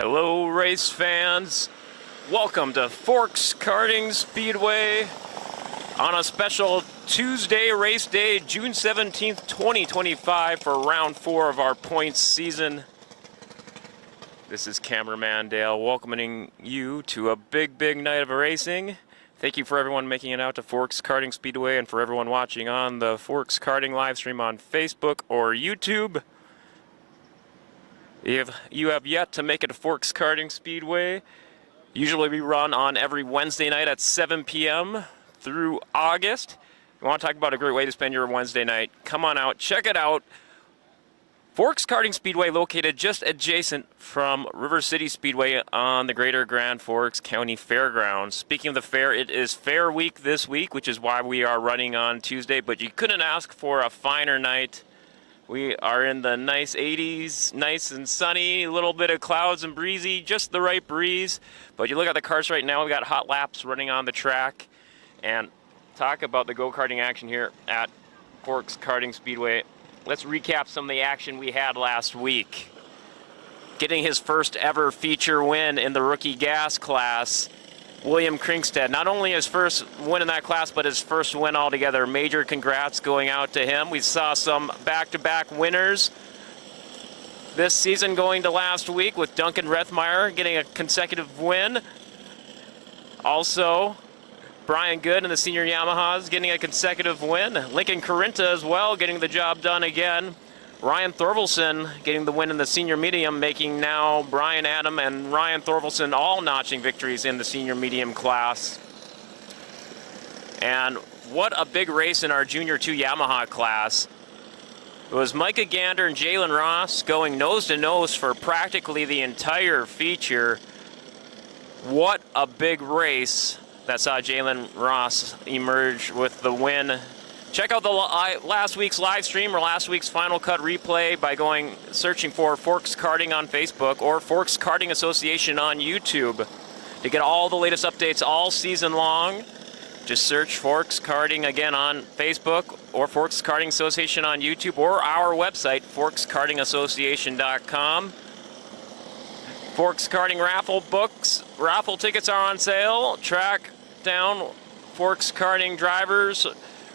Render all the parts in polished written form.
Hello race fans, welcome to Forks Karting Speedway on a special Tuesday race day, June 17th, 2025 for round 4 of our points season. This is Cameraman Dale welcoming you to a big night of racing. Thank you for everyone making it out to Forks Karting Speedway and for everyone watching on the Forks Karting live stream on Facebook or YouTube. If you have yet to make it to Forks Karting Speedway, usually we run on every Wednesday night at 7 p.m. through August. If you want to talk about a great way to spend your Wednesday night, come on out, check it out. Forks Karting Speedway located just adjacent from River City Speedway on the Greater Grand Forks County Fairgrounds. Speaking of the fair, it is Fair Week this week, which is why we are running on Tuesday, but you couldn't ask for a finer night. We are in the nice 80s, nice and sunny, a little bit of clouds and breezy, just the right breeze. But you look at the cars right now, we got hot laps running on the track. And talk about the go-karting action here at Forks Karting Speedway. Let's recap some of the action we had last week. Getting his first ever feature win in the rookie gas class, William Krinkstead. Not only his first win in that class, but his first win altogether. Major congrats going out to him. We saw some back-to-back winners this season going to last week with Duncan Rethmeyer getting a consecutive win. Also, Brian Good in the senior Yamahas getting a consecutive win. Lincoln Carinta as well getting the job done again. Ryan Thorvaldsen getting the win in the senior medium, making now Brian Adam and Ryan Thorvaldsen all notching victories in the senior medium class. And what a big race in our Junior 2 Yamaha class. It was Micah Gander and Jalen Ross going nose-to-nose for practically the entire feature. What a big race that saw Jalen Ross emerge with the win. Check out the last week's live stream or last week's Final Cut replay by searching for Forks Karting on Facebook or Forks Karting Association on YouTube. To get all the latest updates all season long, just search Forks Karting again on Facebook or Forks Karting Association on YouTube or our website, forkskartingassociation.com. Forks Karting raffle tickets are on sale. Track down Forks Karting drivers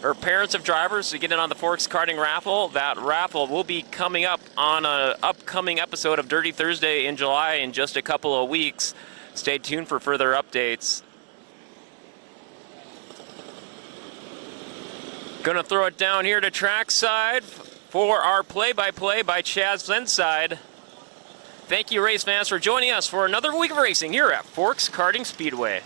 or parents of drivers to get in on the Forks Karting raffle. That raffle will be coming up on an upcoming episode of Dirty Thursday in July in just a couple of weeks. Stay tuned for further updates. Gonna throw it down here to trackside for our play-by-play by Chaz Flintside. Thank you, race fans, for joining us for another week of racing here at Forks Karting Speedway.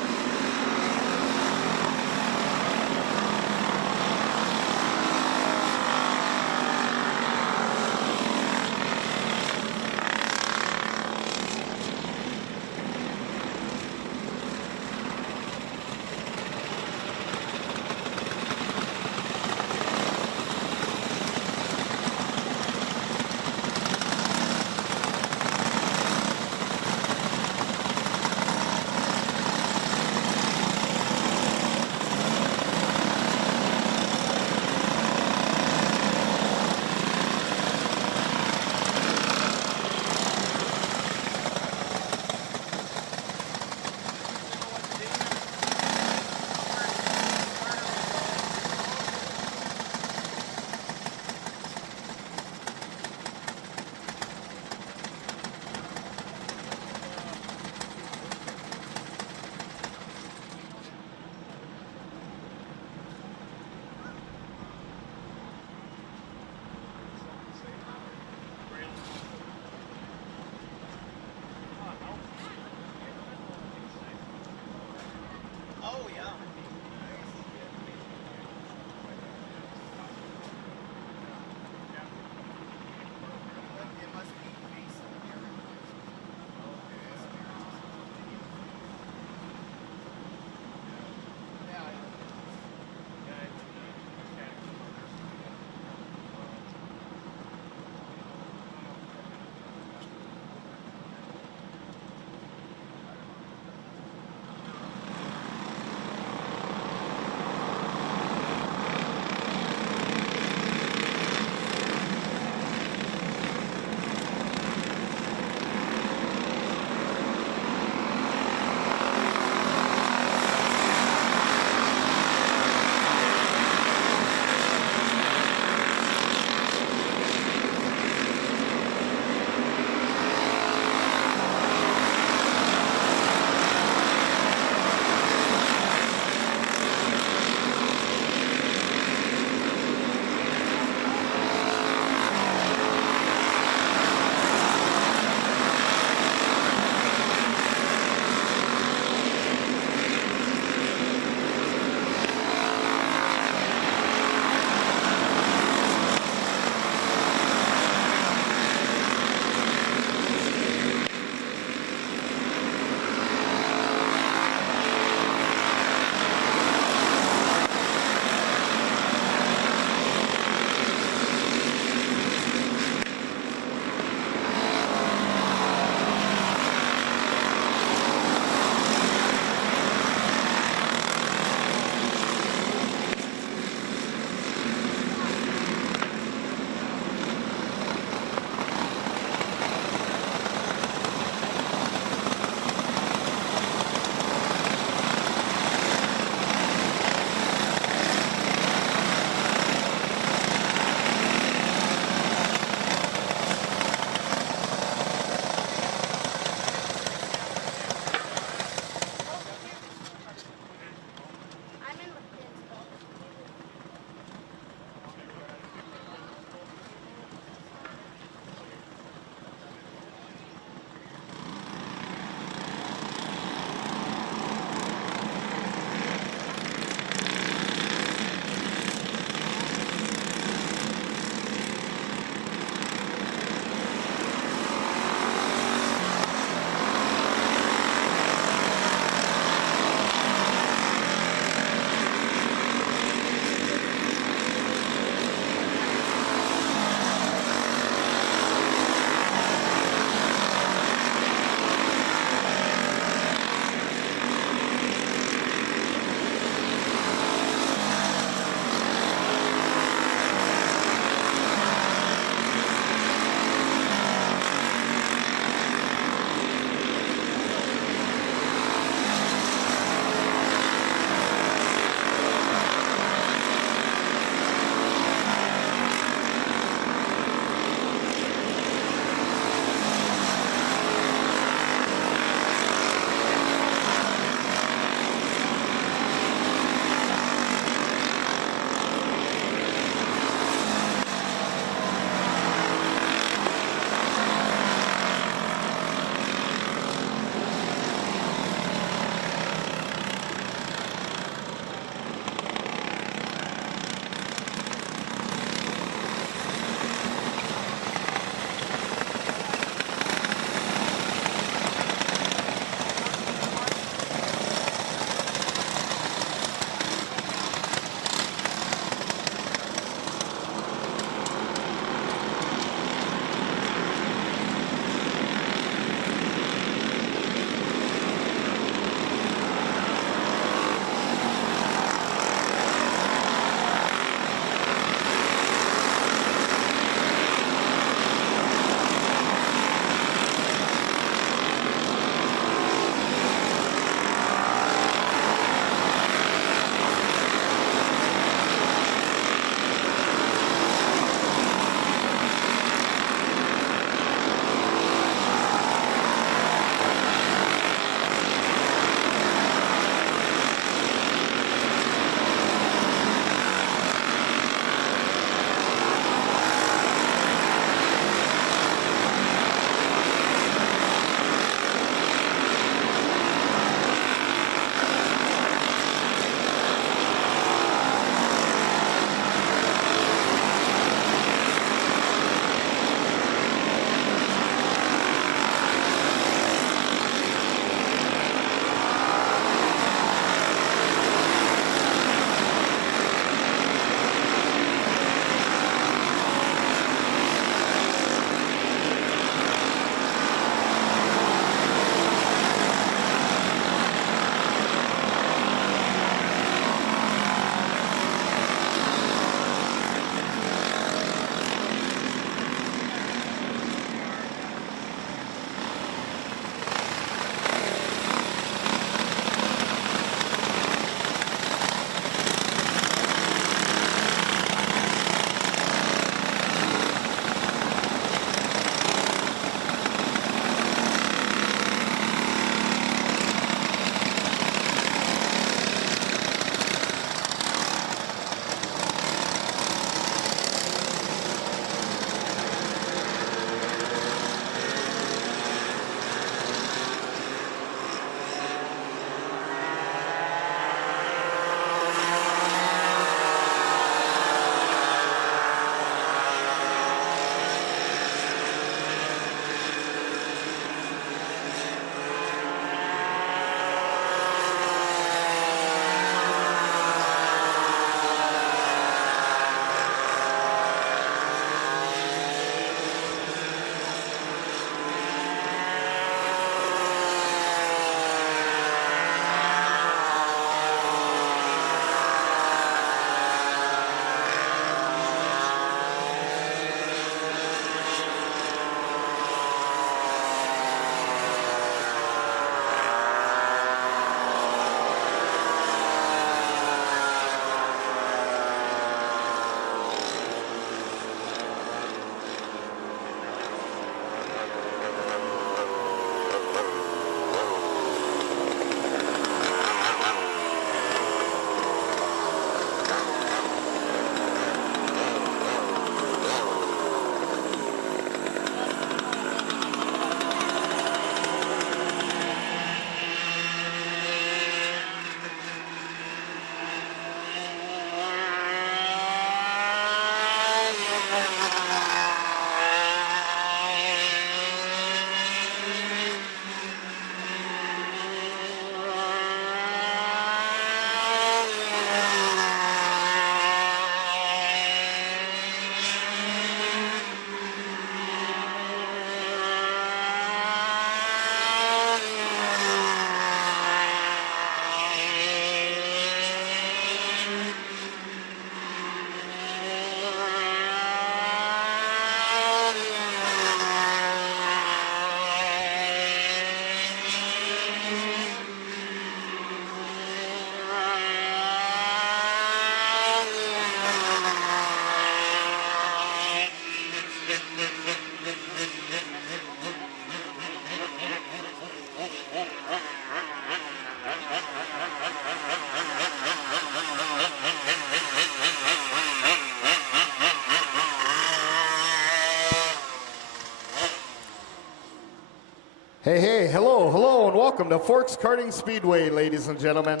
Hey, hello, and welcome to Forks Karting Speedway, ladies and gentlemen.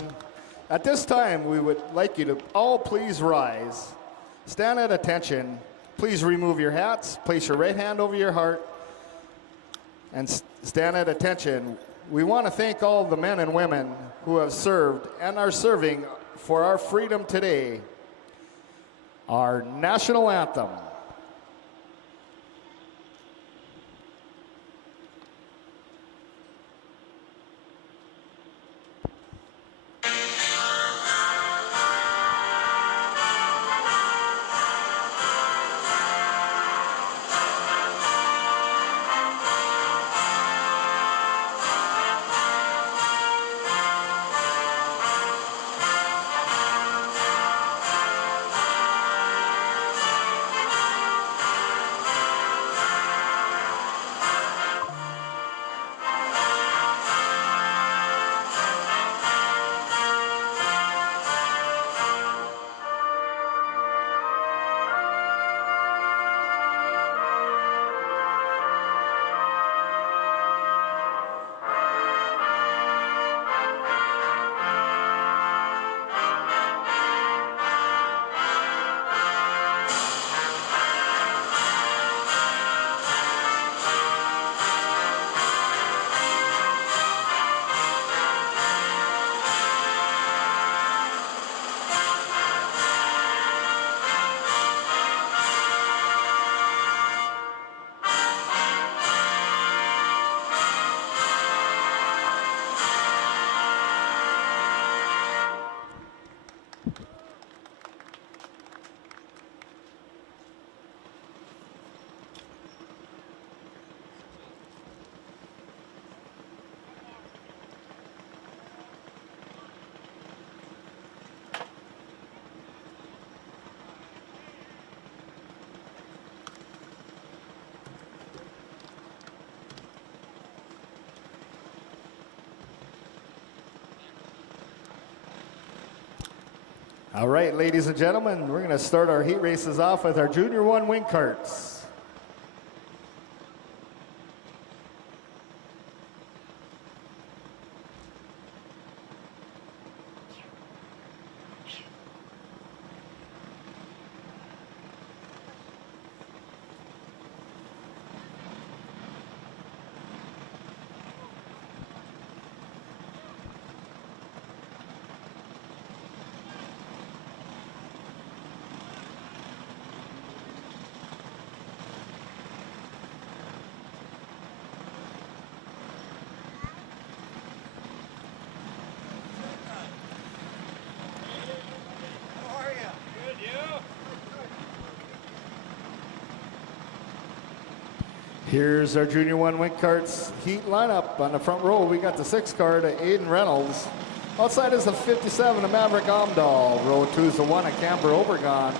At this time, we would like you to all please rise. Stand at attention. Please remove your hats. Place your right hand over your heart. And stand at attention. We want to thank all the men and women who have served and are serving for our freedom today. Our national anthem. All right, ladies and gentlemen, we're going to start our heat races off with our Junior 1 wing carts. Here's our Junior 1 wing carts heat lineup. On the front row, we got the 6 car to Aiden Reynolds. Outside is the 57 of Maverick Omdahl. Row 2 is the 1 of Camber Obergon.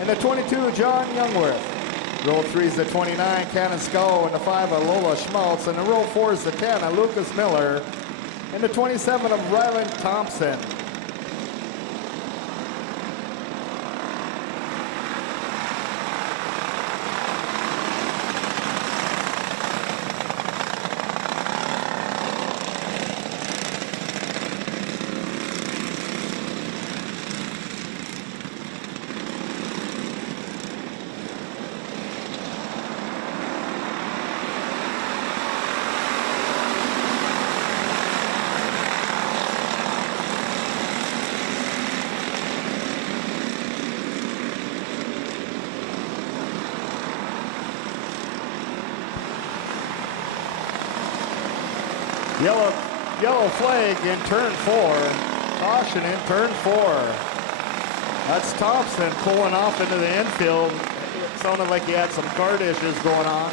And the 22, John Youngworth. Row 3 is the 29, Cannon Scow, and the 5 of Lola Schmaltz. And the row 4 is the 10 of Lucas Miller. And the 27 of Ryland Thompson. Yellow flag in turn 4. Caution in turn 4. That's Thompson pulling off into the infield. It sounded like he had some card issues going on.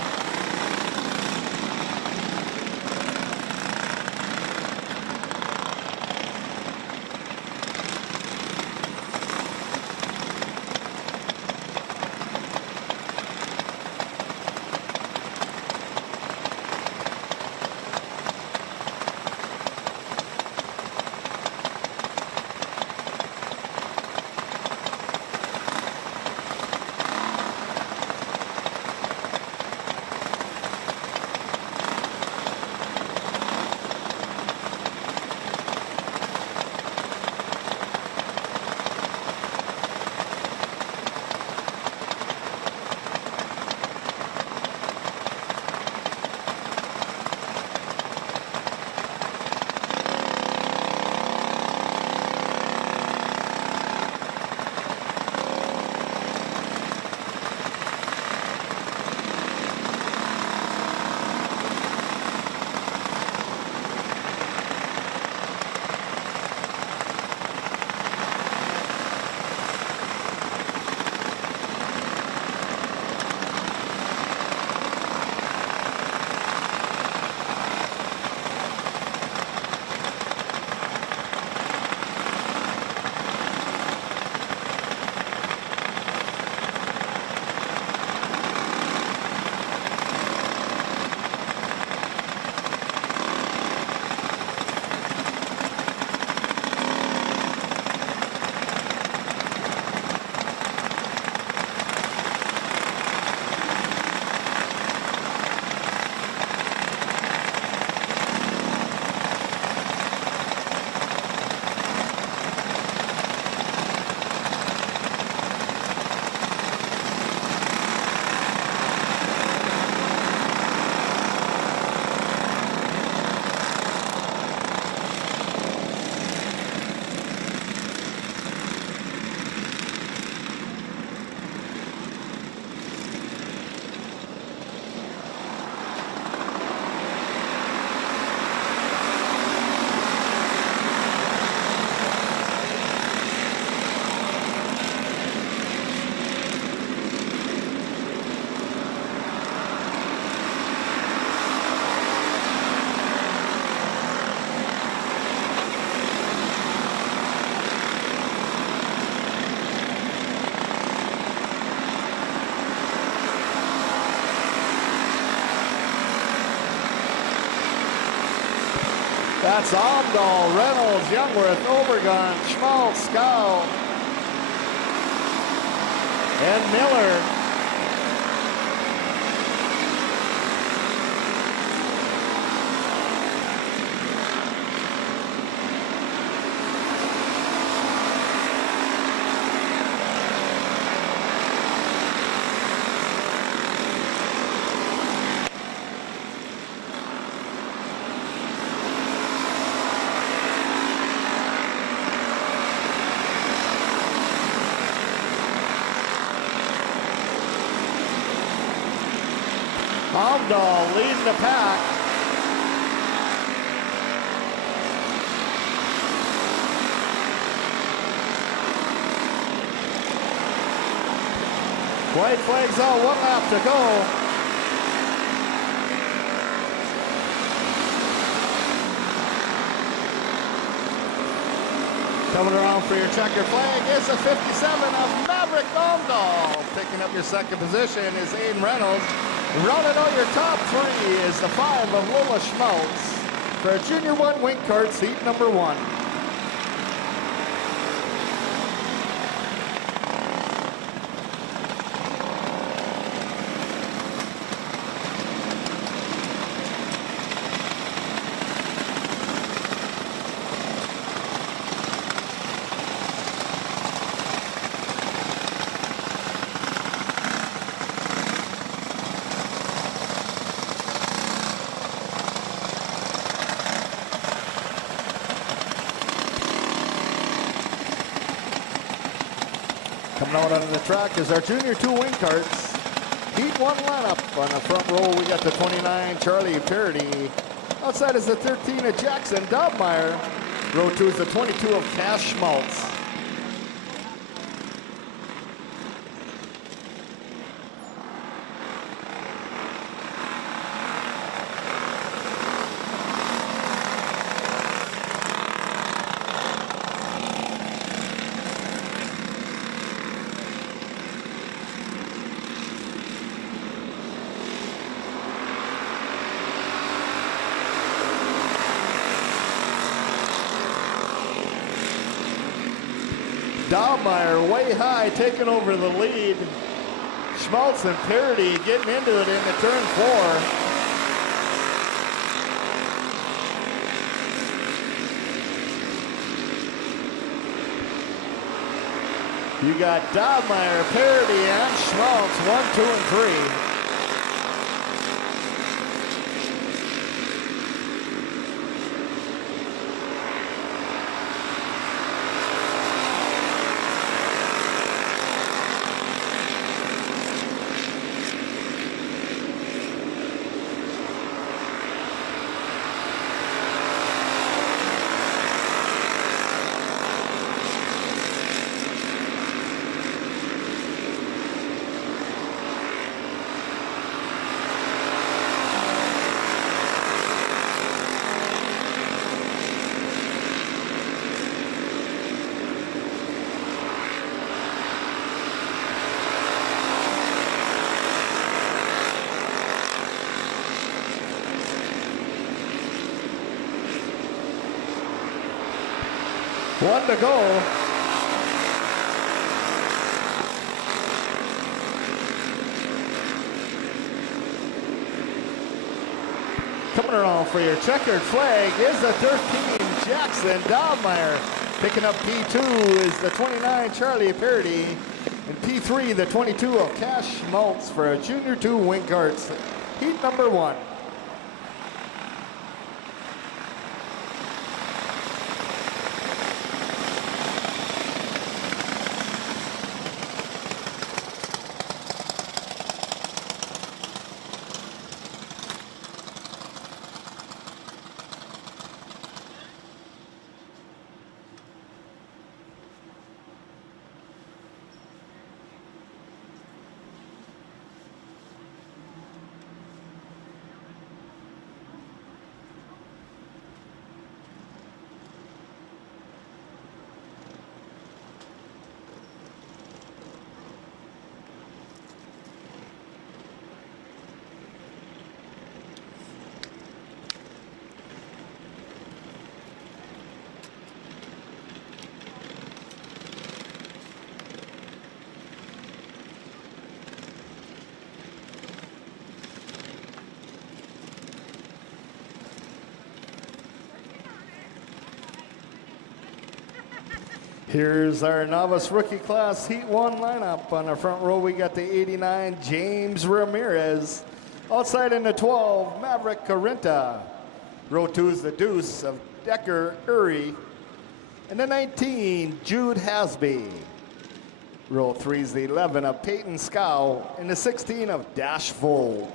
That's Omdahl, Reynolds, Youngworth, Obergon, Schmaltz, Scow, and Miller. Omdahl leading the pack. White flags out, 1 lap to go. Coming around for your checker flag is the 57 of Maverick Omdahl. Picking up your second position is Aiden Reynolds. Rounding out your top 3 is the 5 of Lola Schmaltz for a Junior 1 Wing Karts heat number 1. Coming out onto the track is our Junior 2 Wing Karts. Heat 1 lineup. On the front row, we got the 29 Charlie Parody. Outside is the 13 of Jackson Dobmeyer. Row 2 is the 22 of Cash Schmaltz. Dobmeyer way high, taking over the lead. Schmaltz and Parody getting into it into turn 4. You got Dobmeyer, Parody, and Schmaltz, 1, 2, and 3. One to go. Coming around for your checkered flag is the 13 Jackson Dobmeyer. Picking up P2 is the 29 Charlie Parody. And P3 the 22 of Cash Schmaltz for a Junior 2 Wing Karts. Heat number 1. Here's our novice rookie class Heat 1 lineup. On the front row, we got the 89, James Ramirez. Outside in the 12, Maverick Carinta. Row 2 is the Deuce of Decker Uri. And the 19, Jude Hasby. Row 3 is the 11 of Peyton Scow. And the 16 of Dash Vold.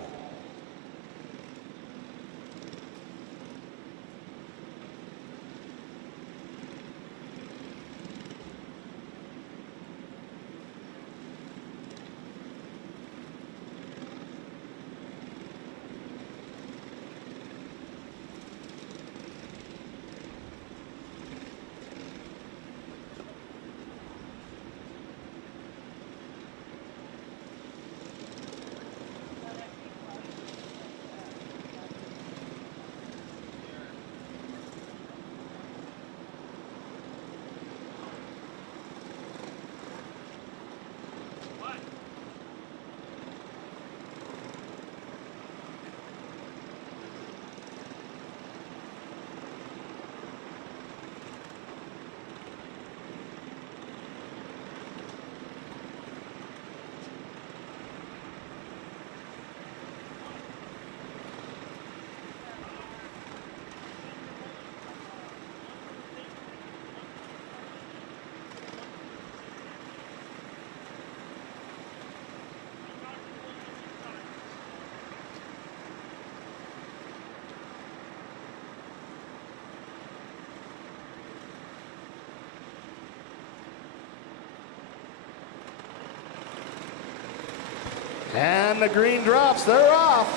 And the green drops, they're off.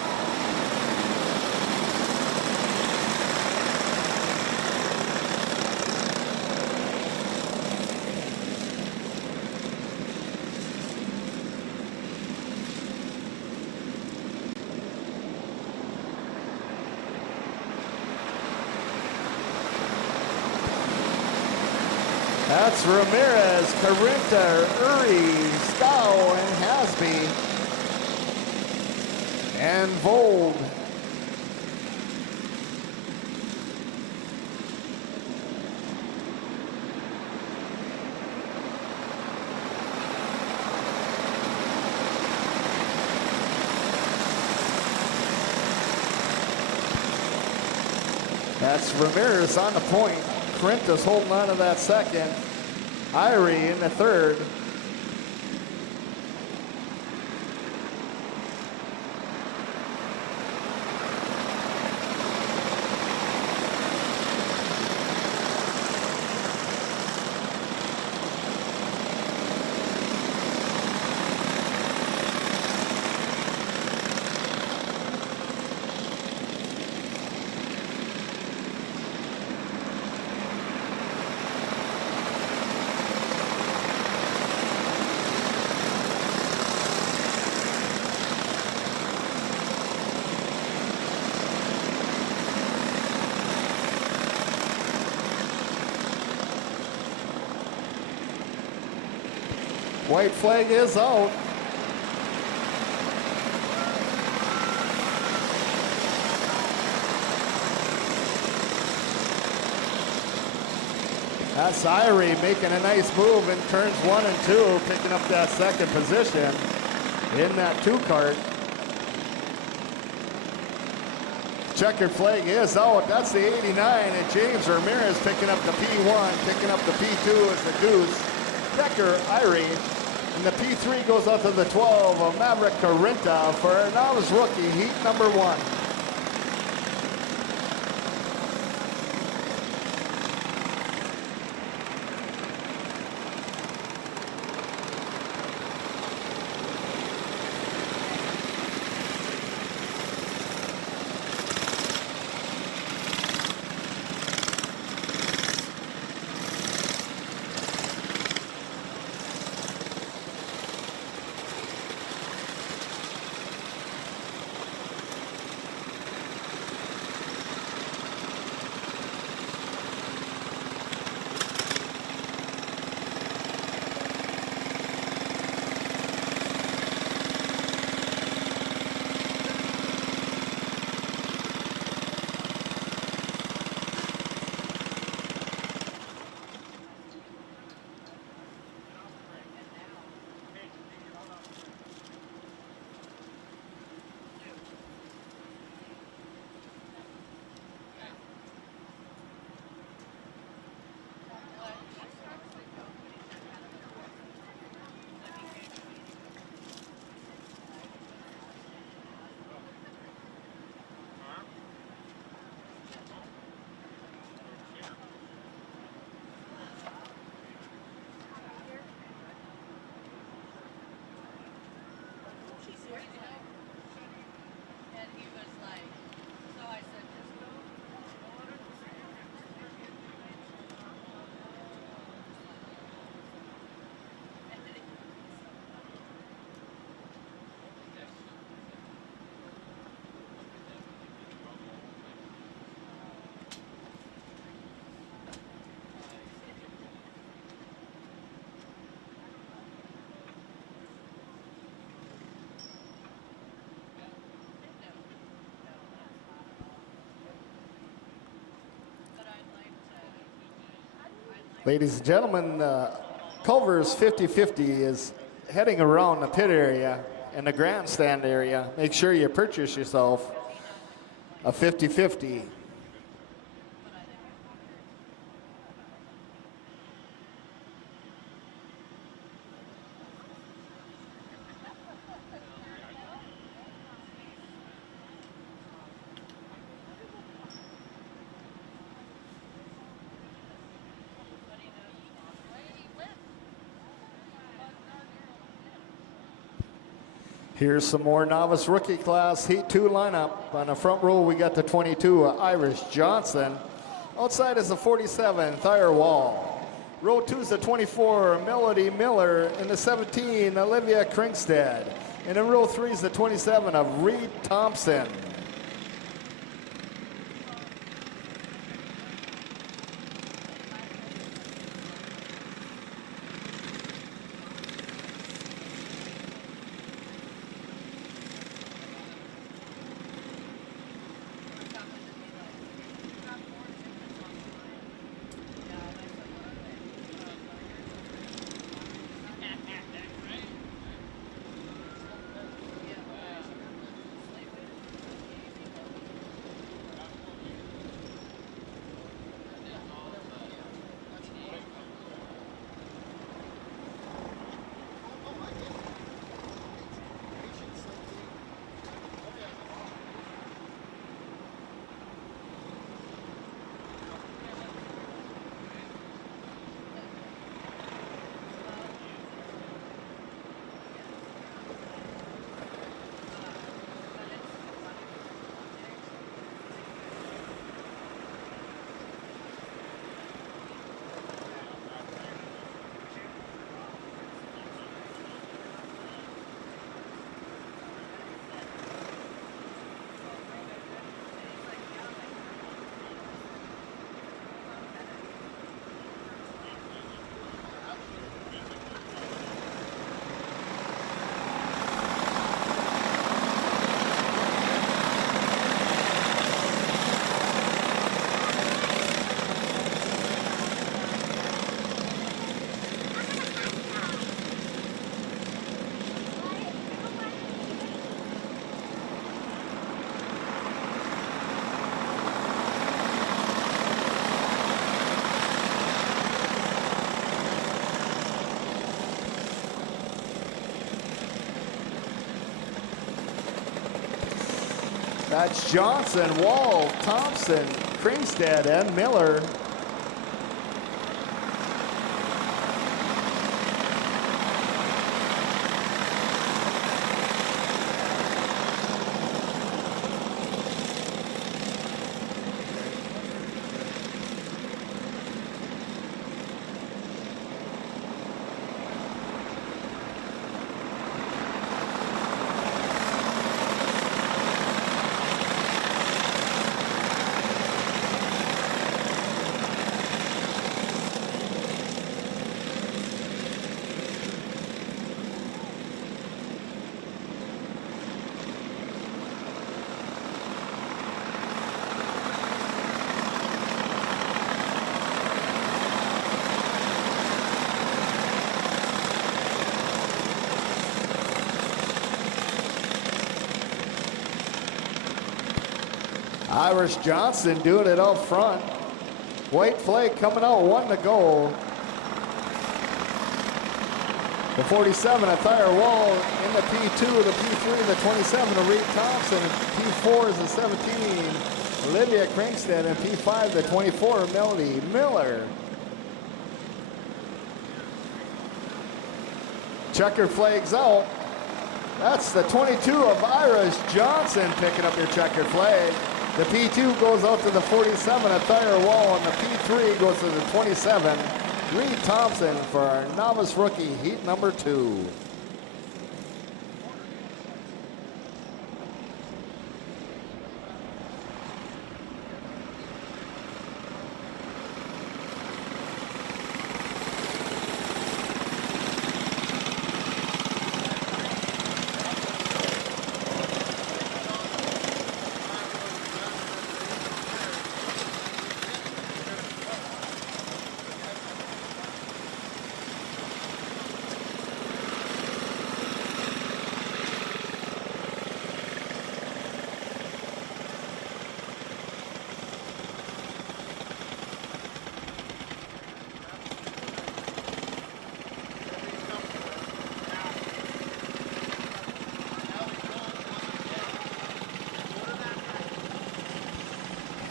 That's Ramirez, Carinta, Uri, Scow, and Hasby. And Vold. That's Ramirez on the point. Carinta's holding on to that second. Irie in the third. White flag is out. That's Irie making a nice move in turns 1 and 2, picking up that second position in that 2-cart. Checkered flag is out. That's the 89, and James Ramirez picking up the P1, picking up the P2 as the Goose. Decker Irie. And the P3 goes out to the 12 of Maverick Carinta for a novice rookie, heat number 1. Ladies and gentlemen, Culver's 50-50 is heading around the pit area and the grandstand area. Make sure you purchase yourself a 50-50. Here's some more novice rookie class Heat 2 lineup. On the front row, we got the 22, Irish Johnson. Outside is the 47, Thayer Wall. Row 2 is the 24, Melody Miller. In the 17, Olivia Krinkstead. And in row 3 is the 27 of Reed Thompson. That's Johnson, Wall, Thompson, Kringstad, and Miller. Irish Johnson doing it up front. White flag coming out, 1 to go. The 47 at Thayer Wall in the P2, the P3, the 27 of Reed Thompson, and P4 is the 17, Olivia Kringstad, and P5, the 24, Melody Miller. Checker flags out. That's the 22 of Irish Johnson picking up your checker flag. The P2 goes out to the 47 at Thayer Wall, and the P3 goes to the 27, Reed Thompson, for our novice rookie heat number 2.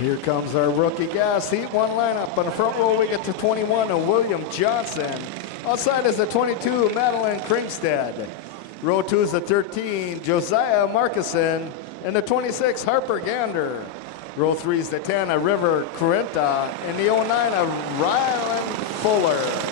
Here comes our rookie gas. Heat 1 lineup. On the front row, we get to 21, William Johnson. Outside is the 22, Madeline Kringstad. Row 2 is the 13, Josiah Markison. And the 26, Harper Gander. Row 3 is the 10, River Correnta. And the 09, Rylan Fuller.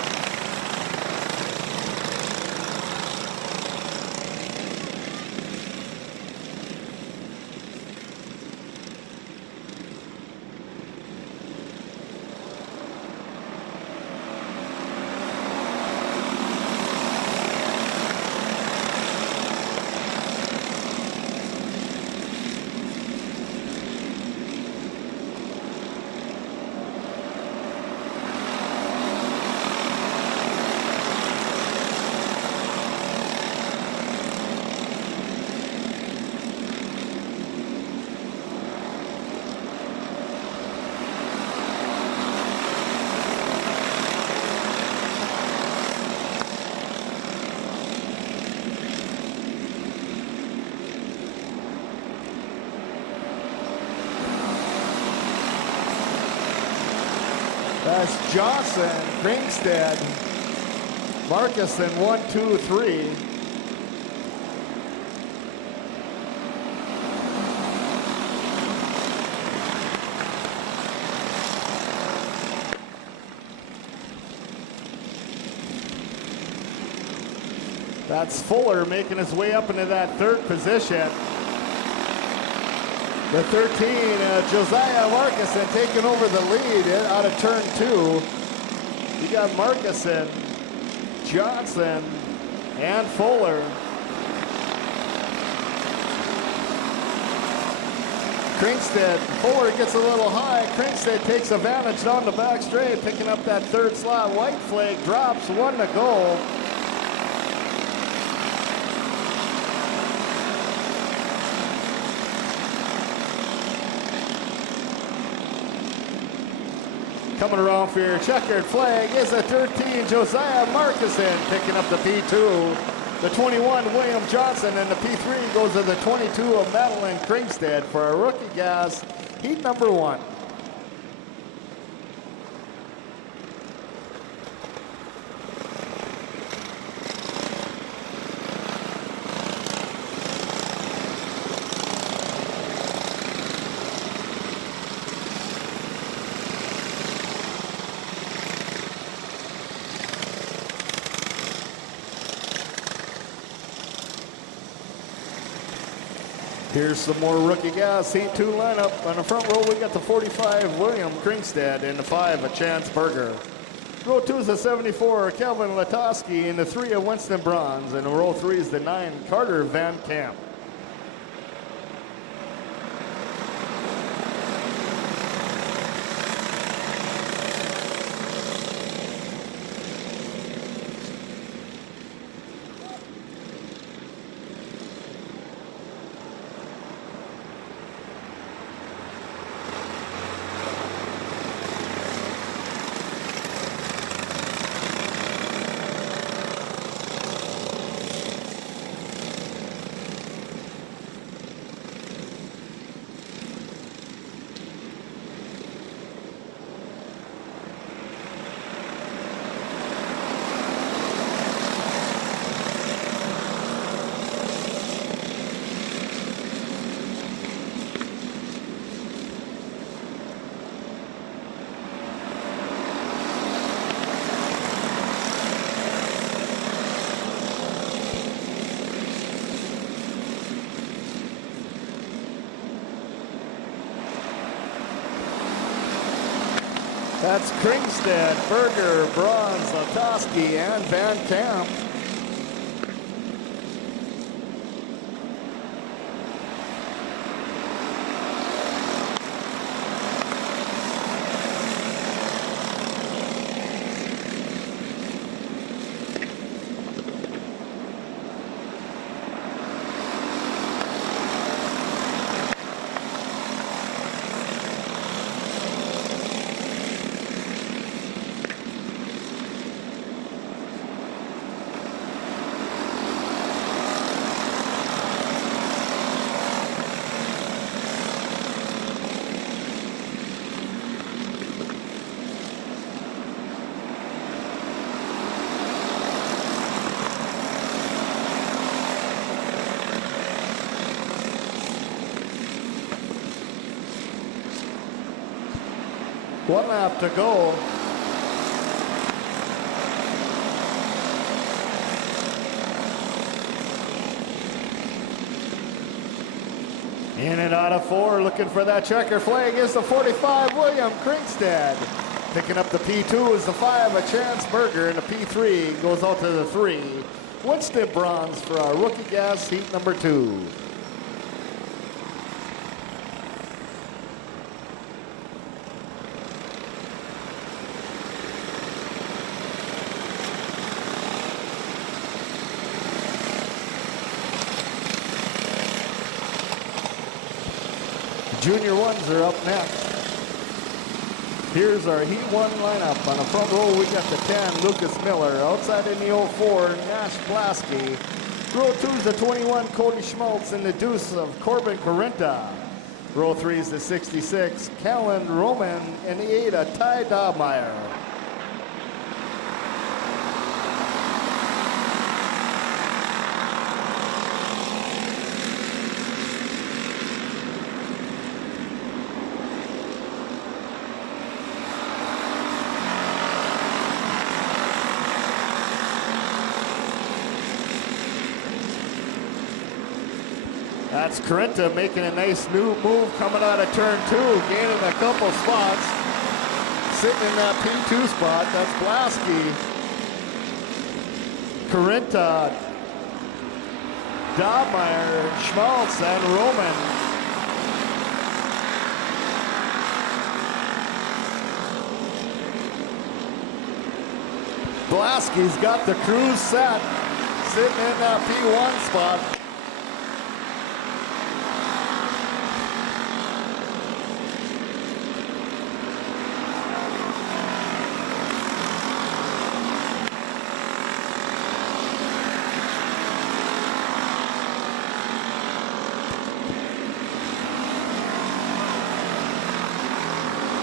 That's Johnson, Kringstad, Markison, 1, 2, 3. That's Fuller making his way up into that third position. The 13, Josiah Markison taking over the lead out of turn 2. You got Markison, Johnson, and Fuller. Kringstad, Fuller gets a little high. Kringstad takes advantage down the back straight, picking up that third slot. White flag drops, 1 to go. Coming around for your checkered flag is the 13, Josiah Markison, picking up the P2. The 21, William Johnson, and the P3 goes to the 22 of Madeline Kringstad for a rookie gas, heat number 1. Here's some more rookie gas, heat 2 lineup. On the front row, we got the 45, William Kringstad, and the 5, a Chance Berger. Row 2 is the 74, Kelvin Latoski, and the 3 of Winston Bronze. And row 3 is the 9, Carter Van Camp. That's Kringstad, Berger, Bronze, Latoski, and Van Camp. 1 lap to go. In and out of 4, looking for that checker flag is the 45, William Kringstad. Picking up the P2 is the 5, a Chance Berger, and the P3 goes out to the 3. Winston Bronze for our rookie gas heat number 2. Junior ones are up next. Here's our Heat 1 lineup. On the front row, we got the 10, Lucas Miller. Outside in the 04, Nash Blasky. Row 2 is the 21, Cody Schmaltz. In the deuce of Corbin Corinta. Row 3 is the 66, Callan Roman. And the 8, Ty Dobmeyer. That's Corinta making a nice new move coming out of turn 2, gaining a couple spots. Sitting in that P2 spot, that's Blasky. Corinta, Dobmeyer, Schmaltz, and Roman. Blasky's got the cruise set, sitting in that P1 spot.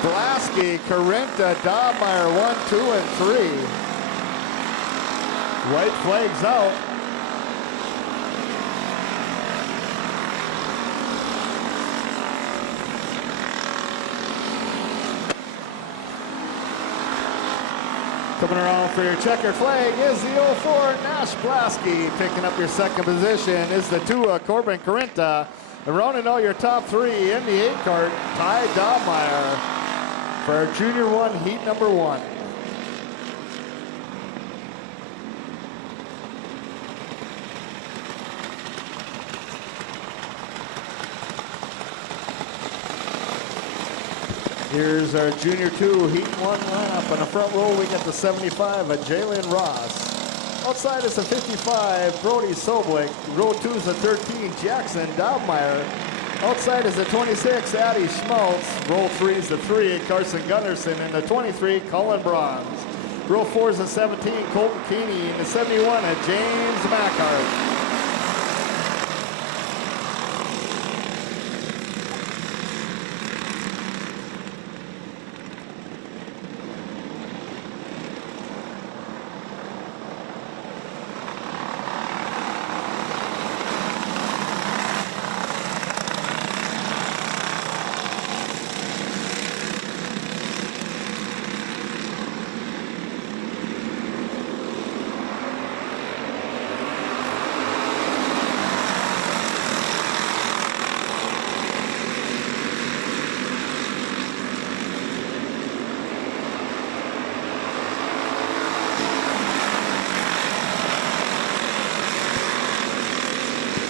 Blasky, Corinta, Dobmeyer, 1, 2, and 3. White flags out. Coming around for your checker flag is the 04, Nash Blasky. Picking up your second position is the 2, Corbin Corinta. And rounding out your top 3 in the 8 cart, Ty Dobmeyer for our Junior 1 heat number 1. Here's our Junior 2 Heat 1 lineup. On the front row, we got the 75, Jalen Ross. Outside is the 55, Brody Soblik. Row 2 is the 13, Jackson Dobmeyer. Outside is the 26, Addie Schmaltz. Row 3 is the 3, Carson Gunnarsson. And the 23, Colin Bronze. Row 4 is the 17, Colton Keeney. And the 71, James Mackhart.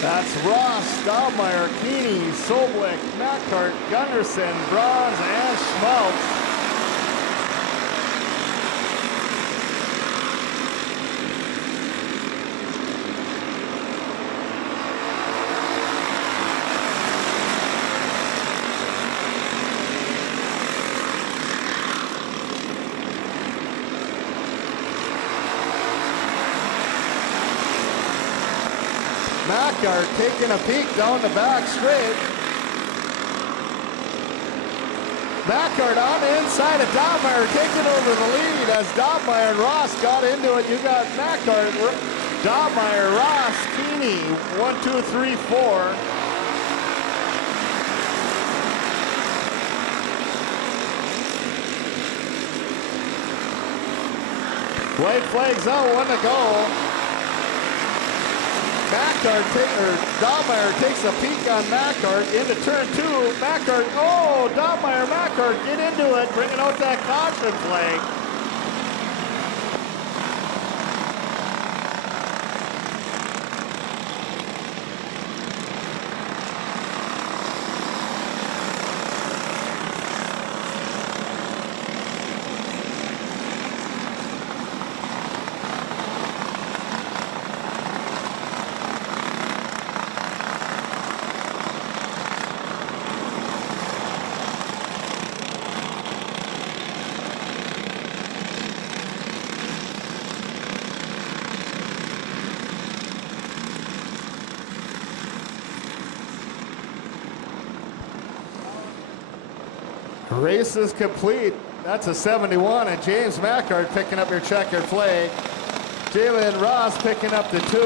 That's Ross, Dobmeyer, Keeney, Soblik, Mackhart, Gunnarsson, Bronze, and Schmaltz. Mackhart taking a peek down the back straight. Mackhart on the inside of Dobmeyer, taking over the lead as Dobmeyer and Ross got into it. You got Mackhart, Dobmeyer, Ross, Keeney, 1, 2, 3, 4. White flag's out, 1 to go. Dahlmeyer takes a peek on Mackart into turn 2. Mackart, oh, Mackart, get into it, bringing out that caution flag. Race is complete. That's a 71, and James Mackart picking up your checkered flag. Jalen Ross picking up the 2.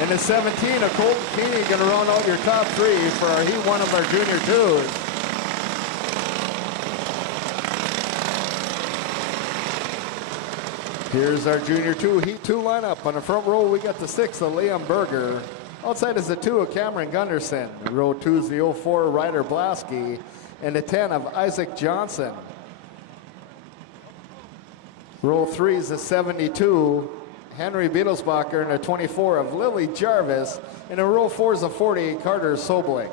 And the 17 of Colton Keeney going to round out your top 3 for our Heat 1 of our Junior 2s. Here's our Junior 2 Heat 2 lineup. On the front row, we got the 6 of Liam Berger. Outside is the 2 of Cameron Gunderson. Row 2 is the 04 Ryder Blasky. And the 10 of Isaac Johnson. Row 3 is the 72 Henry Beetlesbacher, and the 24 of Lily Jarvis. And in row 4 is the 40 Carter Soblik.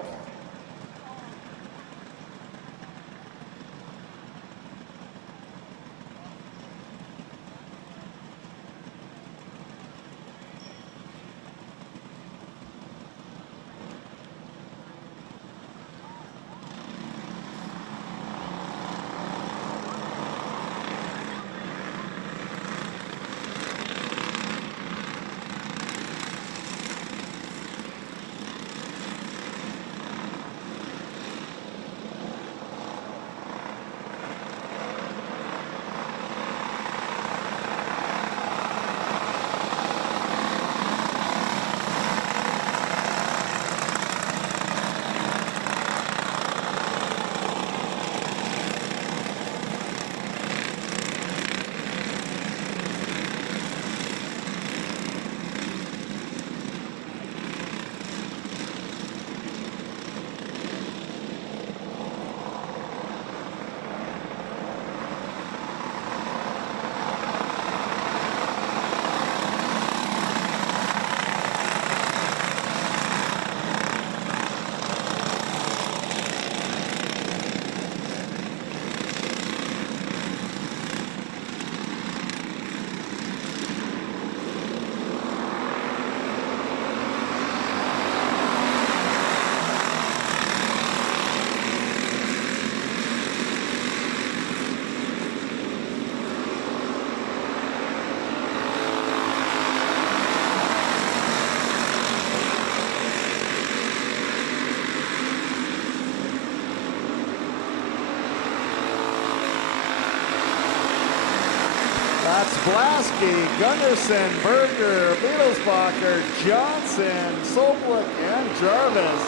That's Blasky, Gunderson, Berger, Beetlesbacher, Johnson, Soblik, and Jarvis.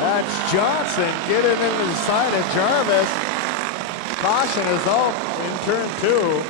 That's Johnson getting into the side of Jarvis. Caution is out in turn 2.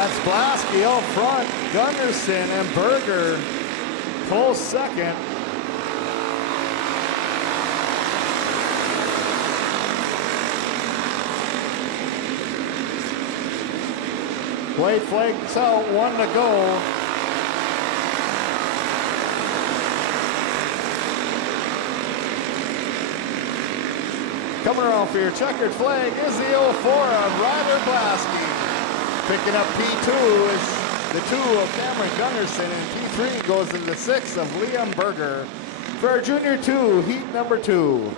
That's Blasky out front. Gunderson and Berger close second. White flags out, 1 to go. Coming around for your checkered flag is the 04 of Ryder Blasky. Picking up P2 is the 2 of Cameron Gunderson, and P3 goes in the 6 of Liam Berger for our Junior 2, heat number 2.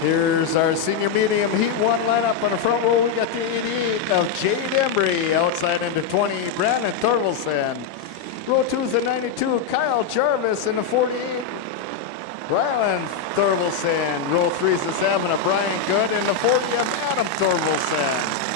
Here's our senior medium heat 1 lineup on the front row. We got the 88 of Jade Embry, outside into 20, Brandon Thorvaldsen. Row 2 is the 92, Kyle Jarvis in the 48, Rylan Thorvaldsen. Row 3 is the 7 of Brian Good in the 40 of Adam Thorvaldsen.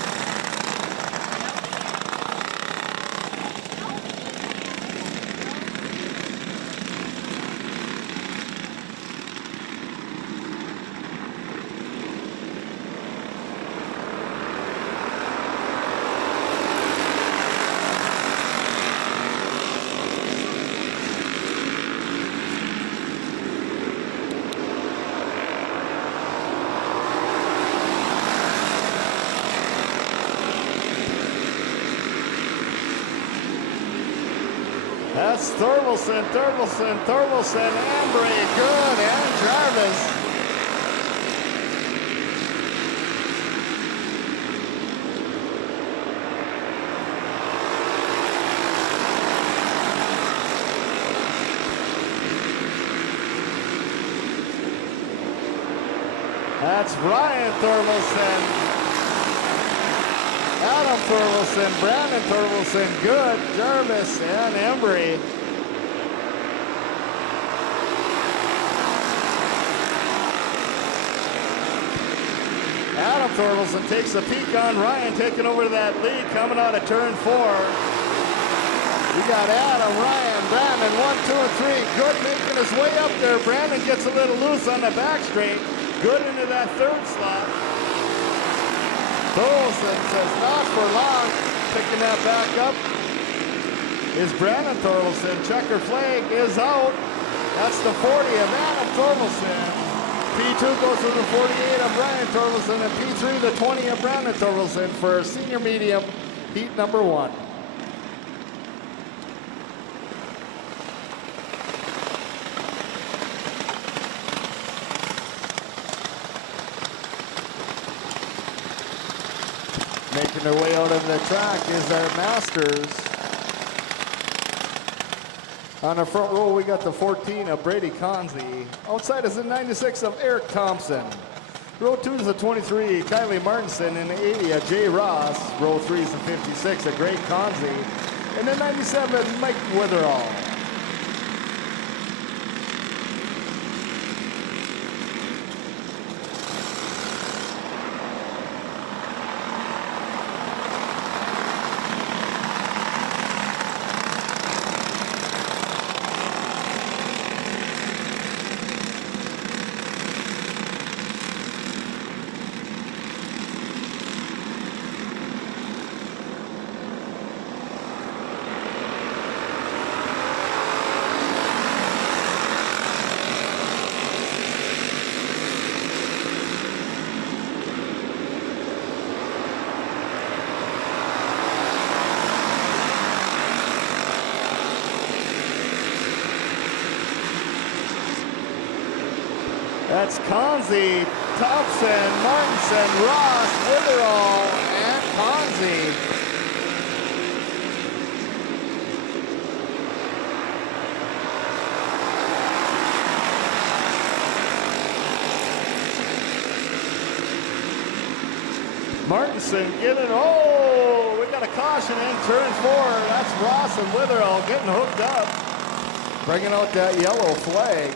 That's Thorvaldsen, Embry, Good, and Jarvis. That's Ryan Thorvaldsen, Adam Thorvaldsen, Brandon Thorvaldsen, Good, Jarvis, and Embry. Adam Thorvaldsen takes a peek on Ryan, taking over that lead, coming out of turn 4. We got Adam, Ryan, Brandon, 1, 2, and 3. Good making his way up there. Brandon gets a little loose on the back straight. Good into that 3rd slot. Thorvaldsen says not for long. Picking that back up is Brandon Thorvaldsen. Checker flag is out. That's the 40 of Adam Thorvaldsen. P2 goes to the 48 of Brian Thorvaldsen, and P3 the 20 of Brandon Thorvaldsen for senior medium heat number 1. Making their way out of the track is our Masters. On the front row, we got the 14 of Brady Conzi. Outside is the 96 of Eric Thompson. Row 2 is the 23, Kylie Martinson, and the 80 of Jay Ross. Row 3 is the 56 of Greg Conzi. And the 97, Mike Witherall. That's Conzi, Thompson, Martinson, Ross, Witherall, and Conzi. Martinson getting, oh, we got a caution in turn 4. That's Ross and Witherall getting hooked up, bringing out that yellow flag.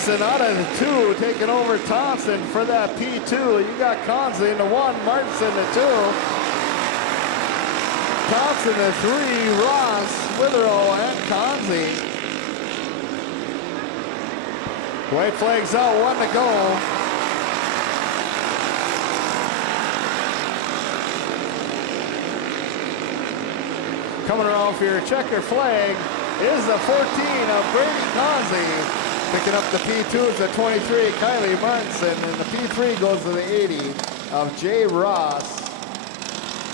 Martinson out of the 2, taking over Thompson for that P2. You got Consley in the 1, Martinson the 2. Thompson the 3, Ross, Withrow, and Consley. White flags out, 1 to go. Coming around for your checker flag is the 14 of Brady Consley. Picking up the P2 is the 23, Kylie Martinson, and the P3 goes to the 80 of Jay Ross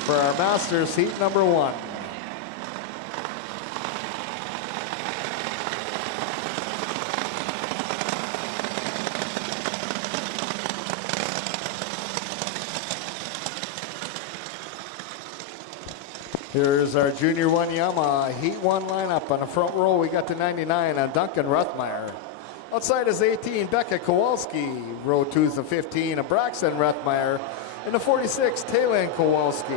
for our Masters heat number 1. Here's our Junior 1 Yamaha Heat 1 lineup. On the front row, we got the 99 on Duncan Ruthmeyer. Outside is 18, Becca Kowalski. Row 2 is the 15 of Braxton Ruthmeyer. And the 46, Taylor Kowalski.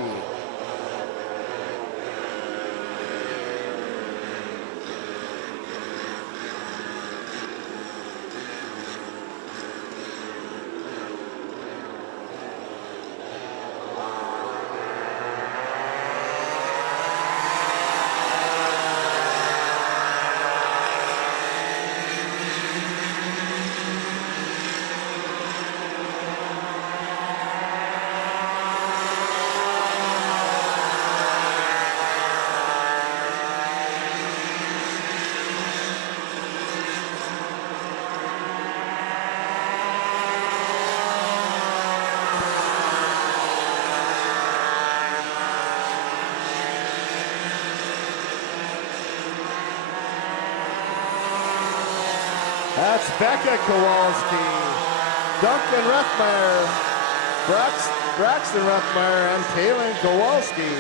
That's Becca Kowalski, Duncan Ruthmeyer, Braxton Ruthmeyer, and Taylor Kowalski.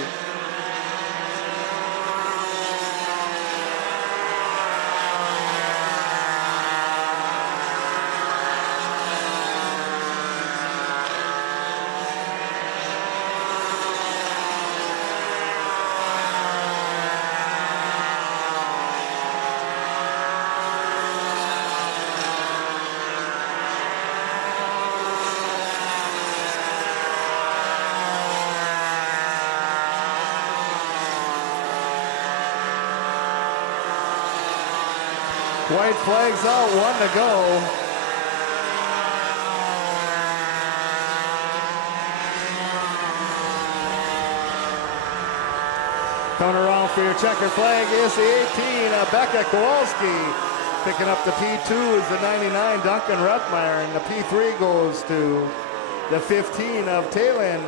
White flags out, 1 to go. Coming around for your checker flag is the 18, Becca Kowalski. Picking up the P2 is the 99, Duncan Ruthmeyer, and the P3 goes to the 15 of Duncan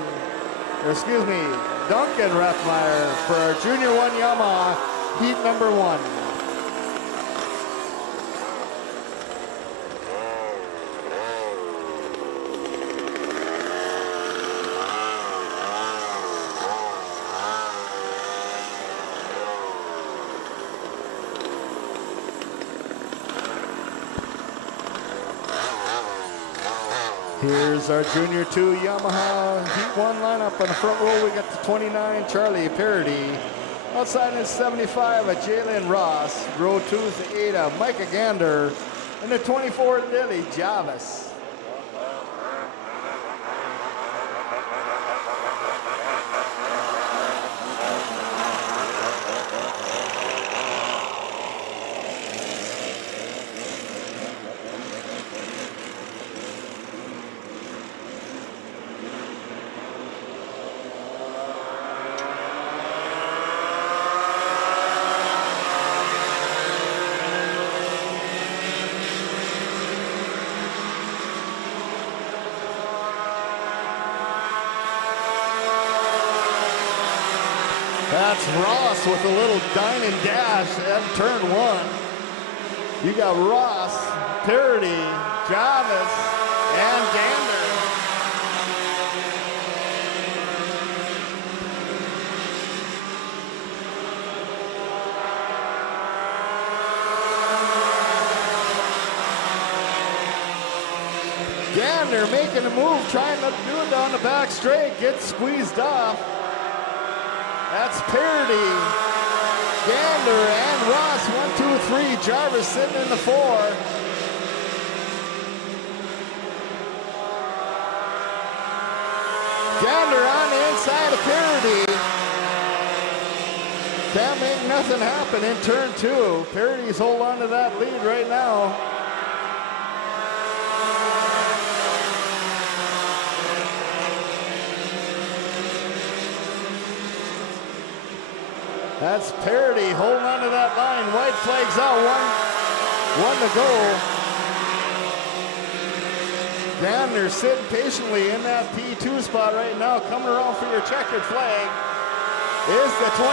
Ruthmeyer for our Junior 1 Yamaha heat number 1. Here's our Junior 2 Yamaha Heat 1 lineup. On the front row, we got the 29, Charlie Parody. Outside is 75, Jalen Ross. Row 2 is the 8, Micah Gander. And the 24, Lily Javis. That's Ross with a little dine and dash at turn 1. You got Ross, Parody, Jarvis, and Gander. Gander making a move, trying to do it down the back straight, gets squeezed off. That's Parody, Gander, and Ross. 1, 2, 3. Jarvis sitting in the 4. Gander on the inside of Parody. Can't make nothing happen in turn 2. Parody's hold on to that lead right now. That's Parody holding on to that line. White flags out, one to go. Gander sitting patiently in that P2 spot right now, coming around for your checkered flag. Is the 29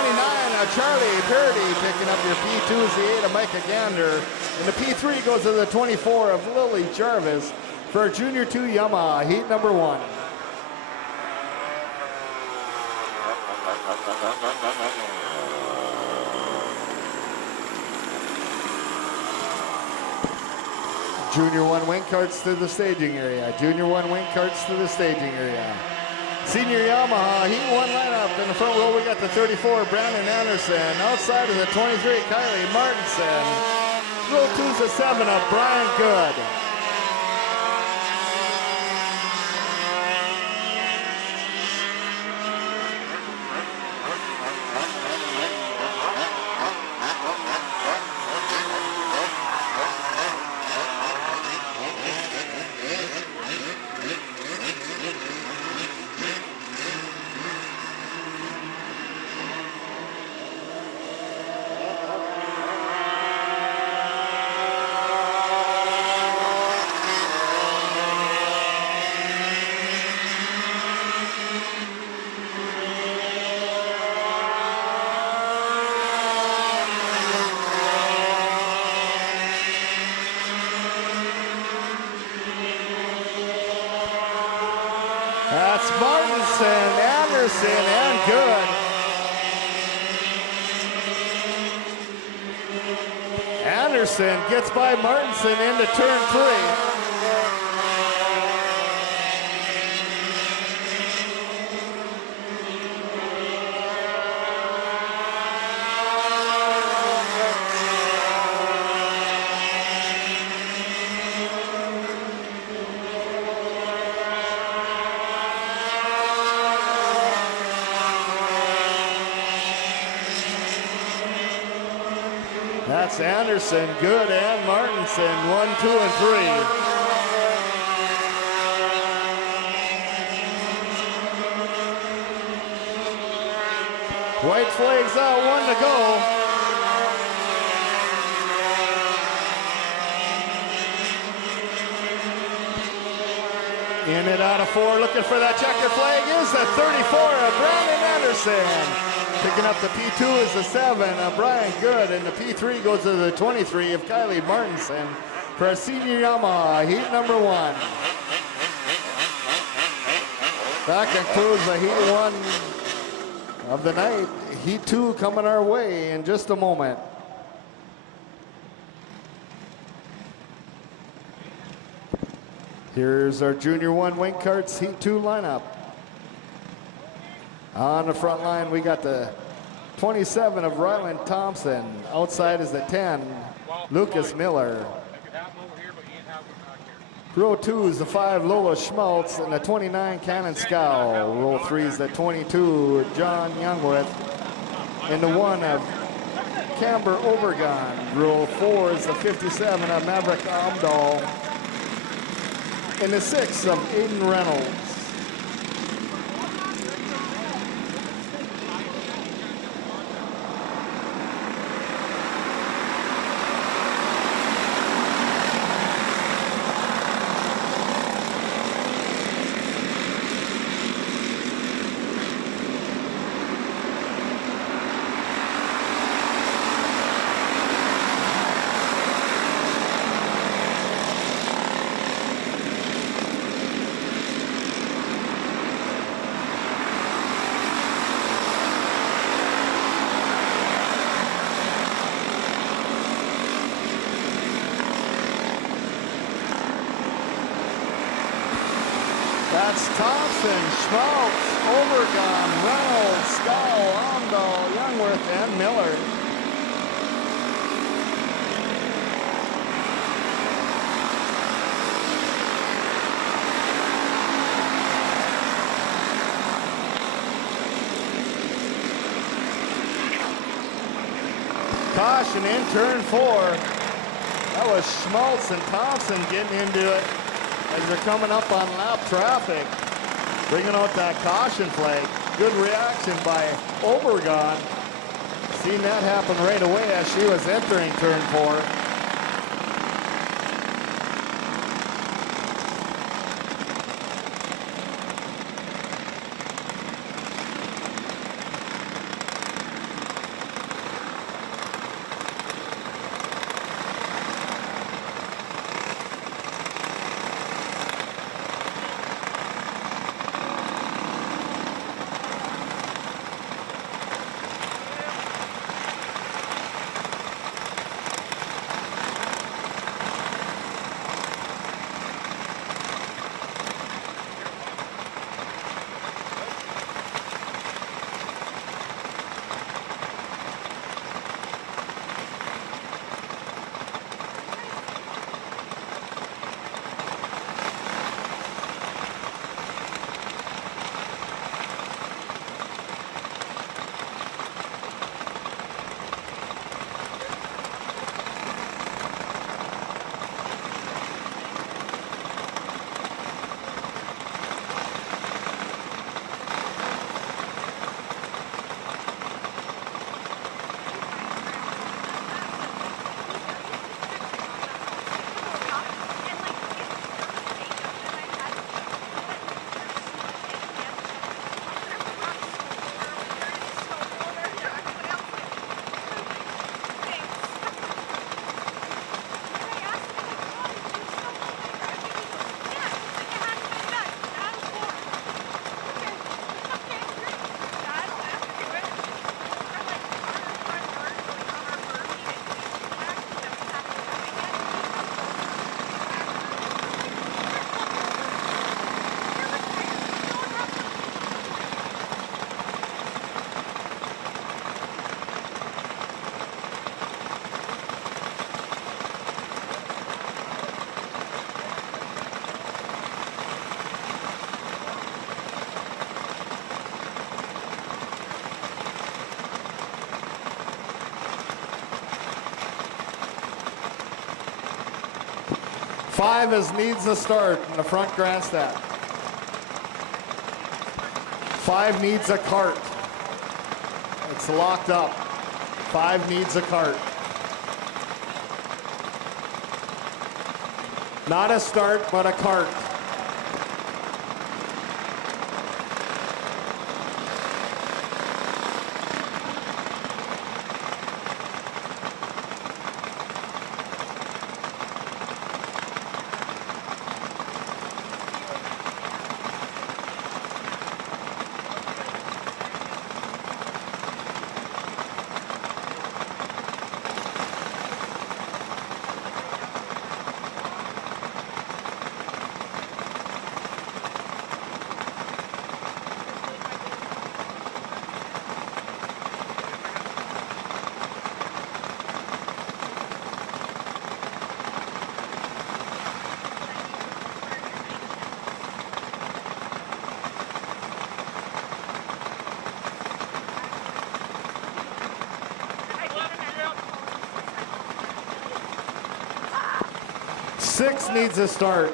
of Charlie Parody picking up your P2 is the 8 of Micah Gander. And the P3 goes to the 24 of Lily Jarvis for Junior 2 Yamaha, heat number 1. Junior 1 wing carts to the staging area. Junior 1 wing carts to the staging area. Senior Yamaha, heat 1 lineup. In the front row, we got the 34, Brandon Anderson. Outside of the 23, Kylie Martinson. Row 2's the 7 of Brian Good. That's Martinson, Anderson, and Good. Anderson gets by Martinson into turn 3. That's Anderson, Good, and Martinson, 1, 2, and 3. White flags out, 1 to go. In it out of 4, looking for that checkered flag is the 34 of Brandon Anderson. Picking up the P2 is the 7 of Brian Good, and the P3 goes to the 23 of Kylie Martinson for a senior Yamaha, heat number 1. That concludes the heat 1 of the night. Heat 2 coming our way in just a moment. Here's our Junior 1 wing carts heat 2 lineup. On the front line, we got the 27 of Ryland Thompson. Outside is the 10, Lucas Miller. Row 2 is the 5, Lola Schmaltz, and the 29, Cannon Scow. Row 3 is the 22, John Youngworth, and the 1 of Camber Obergon. Row 4 is the 57 of Maverick Amdahl, and the 6 of Aiden Reynolds. That's Thompson, Schmaltz, Obergon, Reynolds, Scow, Amdahl, Youngworth, and Miller. caution in turn 4. That was Schmaltz and Thompson getting into it as they're coming up on lap traffic, bringing out that caution flag. Good reaction by Obregon. Seen that happen right away as she was entering turn 4. Five needs a start in the front grandstand. 5 needs a cart. It's locked up. 5 needs a cart. Not a start, but a cart. Six needs a start.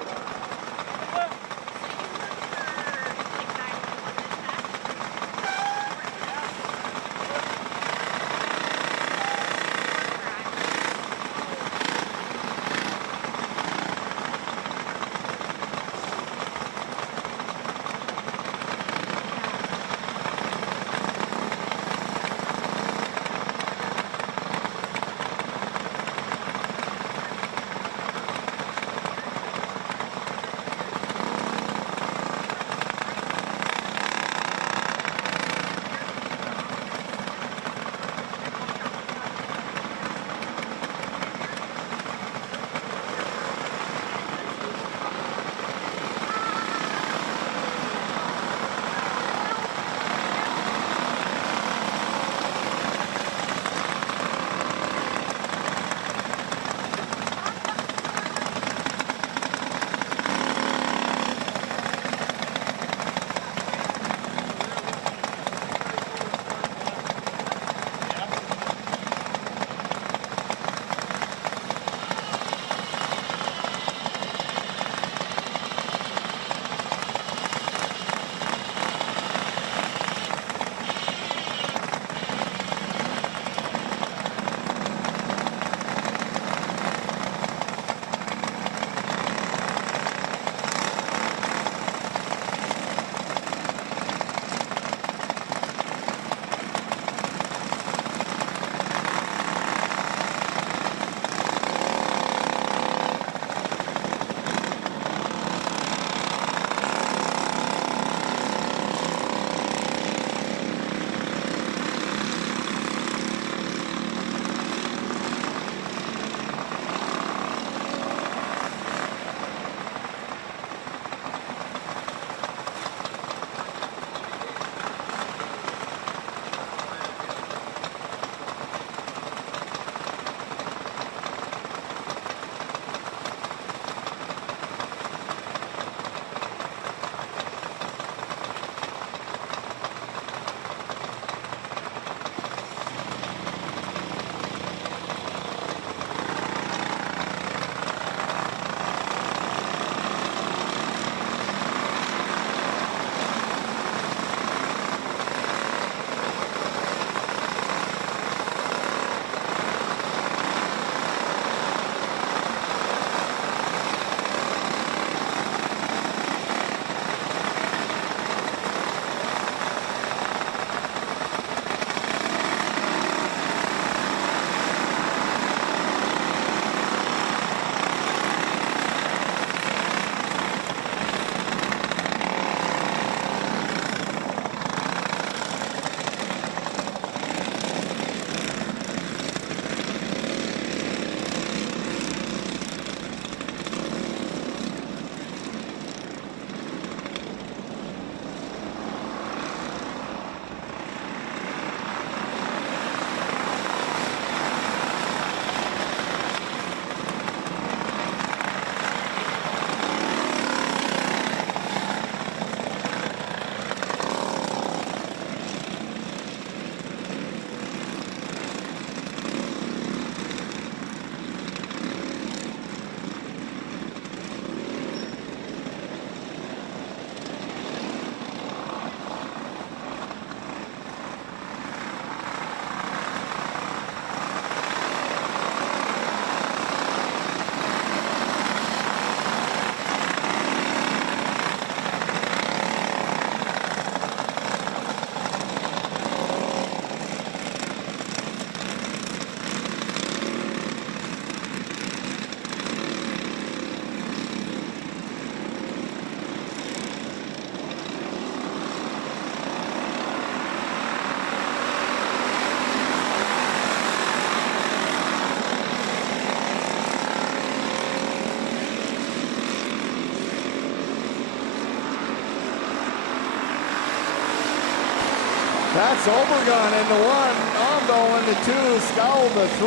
That's Obregon in the 1, Omdahl in the 2, Scowl the 3.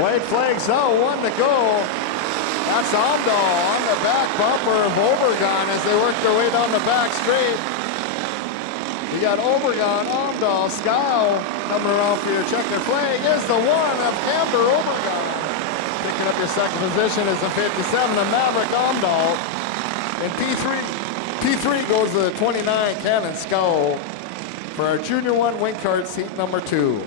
White flags out, 1 to go. That's Omdahl on the back bumper of Obregon as they work their way down the back straight. You got Obregon, Omdahl, Scowl coming around for your checker flag is the 1 of Amber Obregon. Picking up your second position is the 57 of Maverick Omdahl. And P3 goes to the 29, Cannon Scowl for our Junior 1 wing carts heat number 2.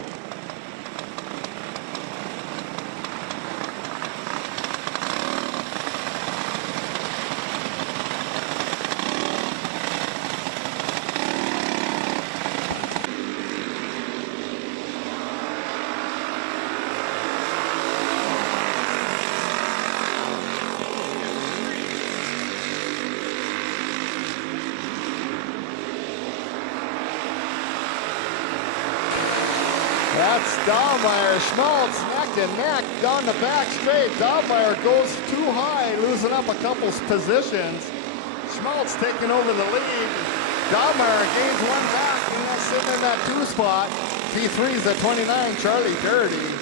That's Dahlmeyer, Schmaltz neck and neck down the back straight. Dahlmeyer goes too high, losing up a couple positions. Schmaltz taking over the lead. Dahlmeyer gains 1 back and that's sitting in that 2 spot. P3's at 29, Charlie Dirty.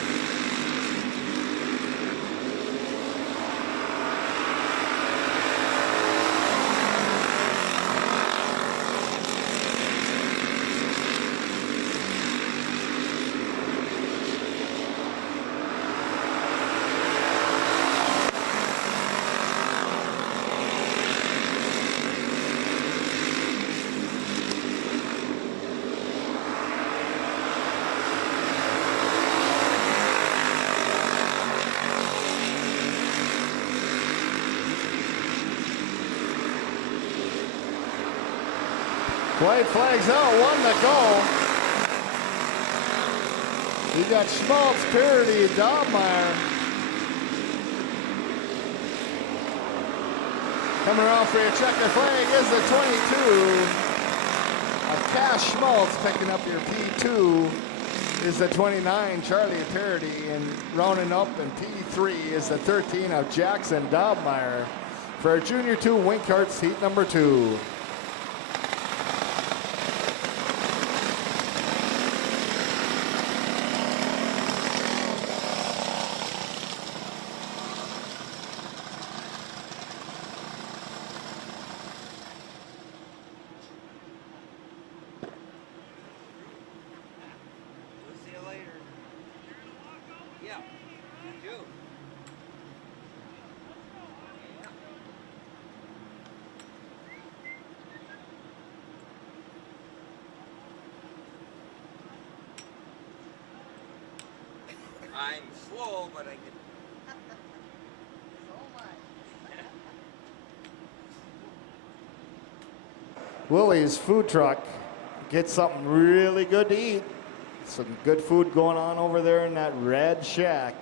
White flags out, 1 to go. You got Schmaltz, Parody, Dahlmeyer. Coming around for your checker flag is the 22 of Cash Schmaltz. Picking up your P2 is the 29, Charlie Parody. And rounding up in P3 is the 13 of Jackson Dahlmeyer for our Junior 2 wing carts heat number 2. I'm slow, but I can. Willie's food truck. Get something really good to eat. Some good food going on over there in that red shack.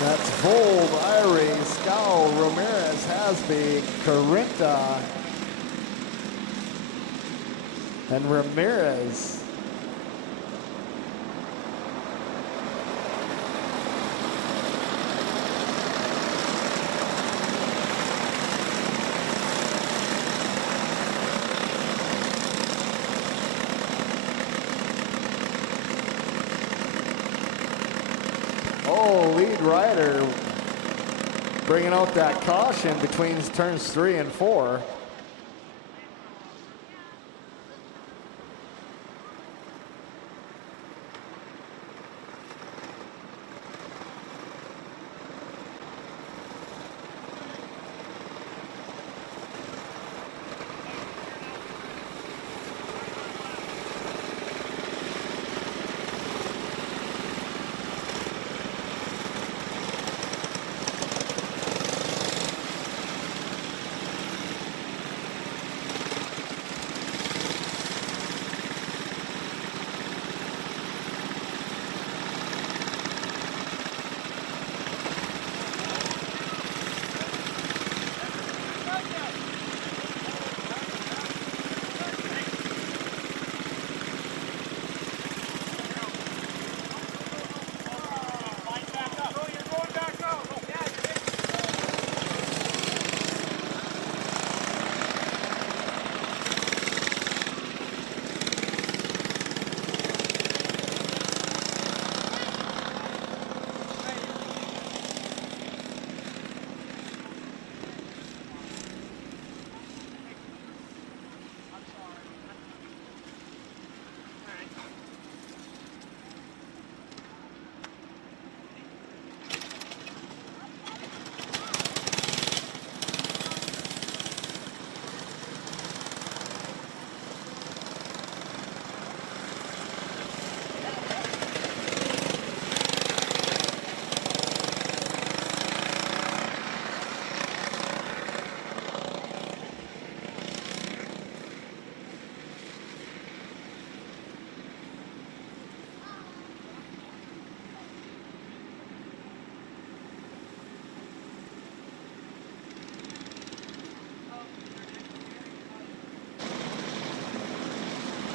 That's Vold, Irie, Scowl, Ramirez, Hasby, Carinta, and Ramirez. Oh, lead rider bringing out that caution between turns 3 and 4.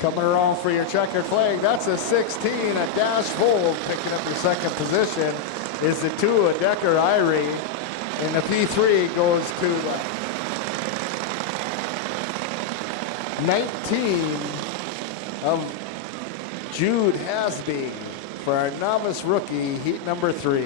Coming around for your checkered flag, that's a 16, a Dash Fold. Picking up your second position is the 2, a Decker Irie. And the P3 goes to the 19 of Jude Hasby for our novice rookie, heat number 3.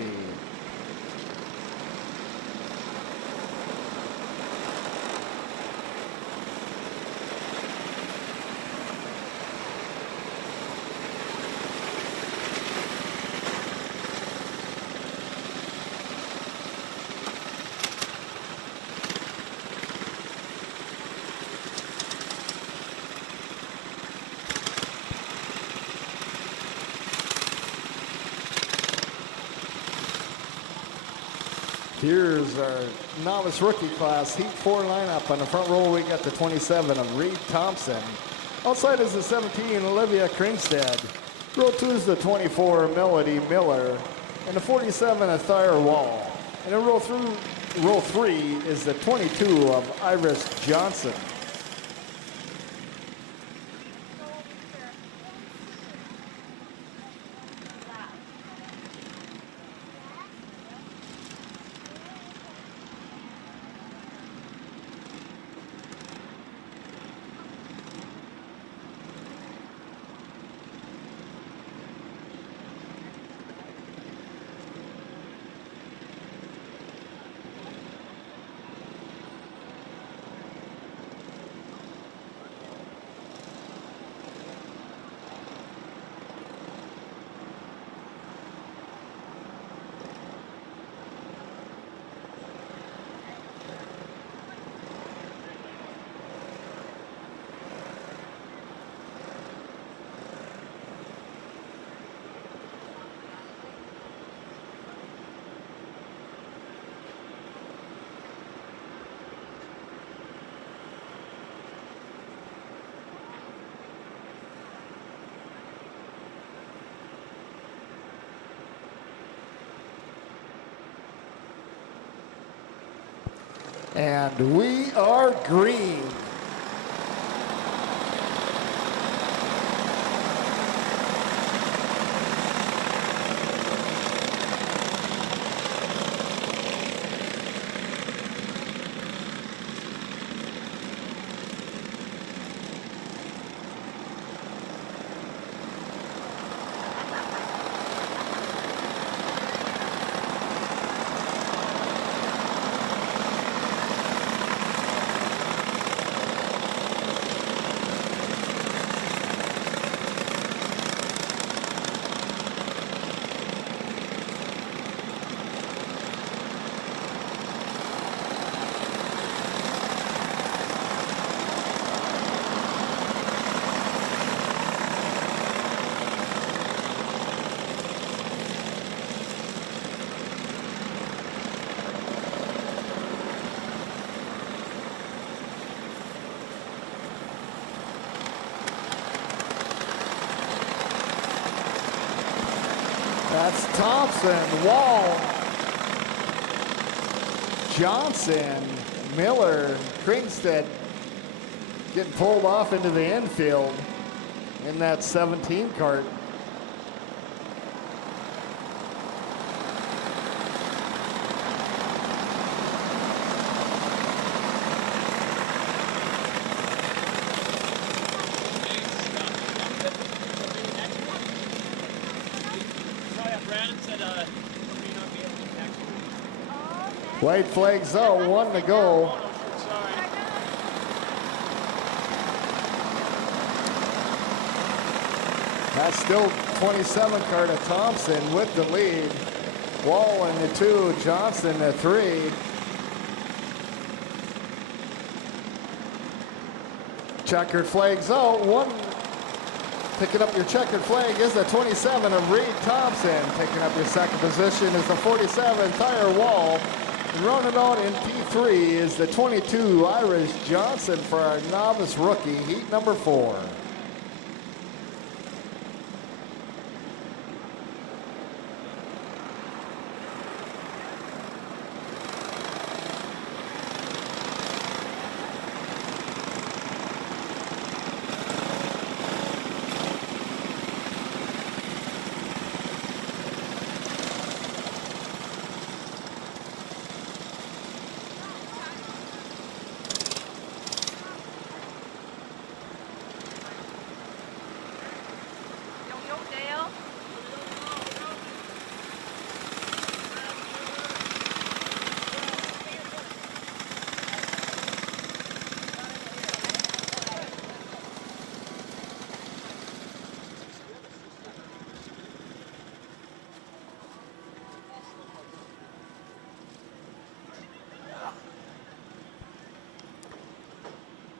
Here's our novice rookie class, heat 4 lineup. On the front row, we got the 27 of Reed Thompson. Outside is the 17, Olivia Kringstad. Row 2 is the 24, Melody Miller. And the 47, a Thayer Wall. And in row 3 is the 22 of Iris Johnson. And we are green. That's Thompson, Wall, Johnson, Miller, Kringstad getting pulled off into the infield in that 17 cart. White flags out, 1 to go. That's still 27 cart of Thompson with the lead. Wall in the 2, Johnson the 3. Checkered flags out, 1. Picking up your checkered flag is the 27 of Reed Thompson. Picking up your second position is the 47, Thayer Wall. Running out in P3 is the 22, Iris Johnson for our novice rookie, heat number 4.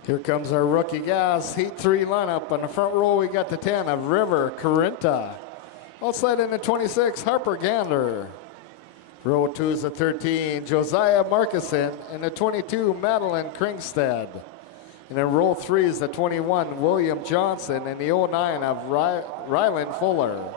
Here comes our rookie gas, Heat 3 lineup. On the front row, we got the 10 of River Carinta. Outside in the 26, Harper Gander. Row 2 is the 13, Josiah Markison. And the 22, Madeline Kringstad. And then row 3 is the 21, William Johnson. And the 09 of Ryland Fuller.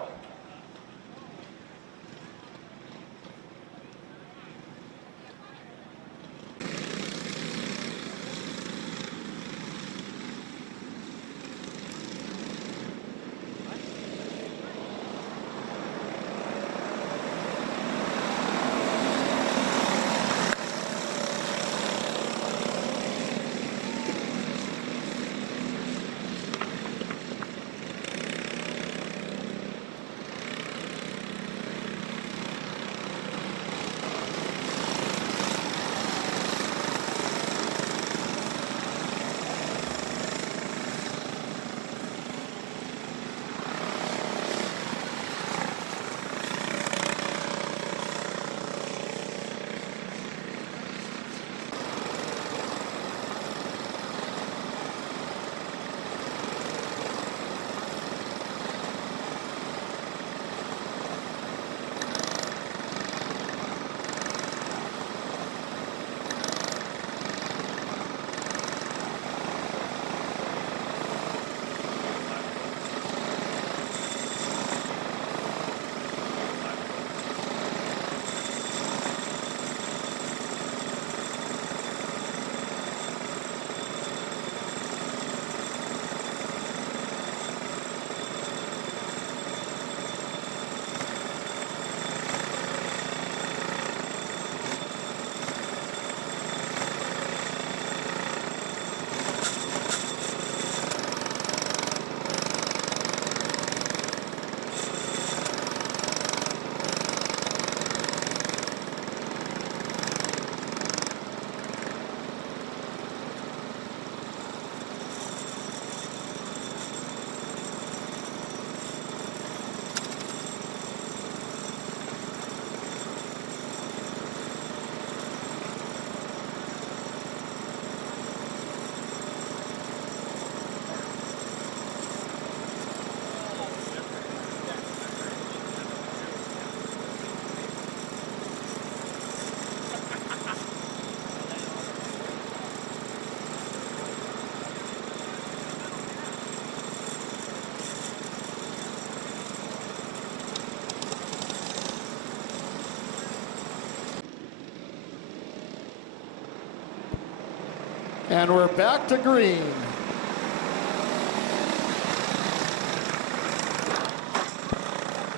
And we're back to green.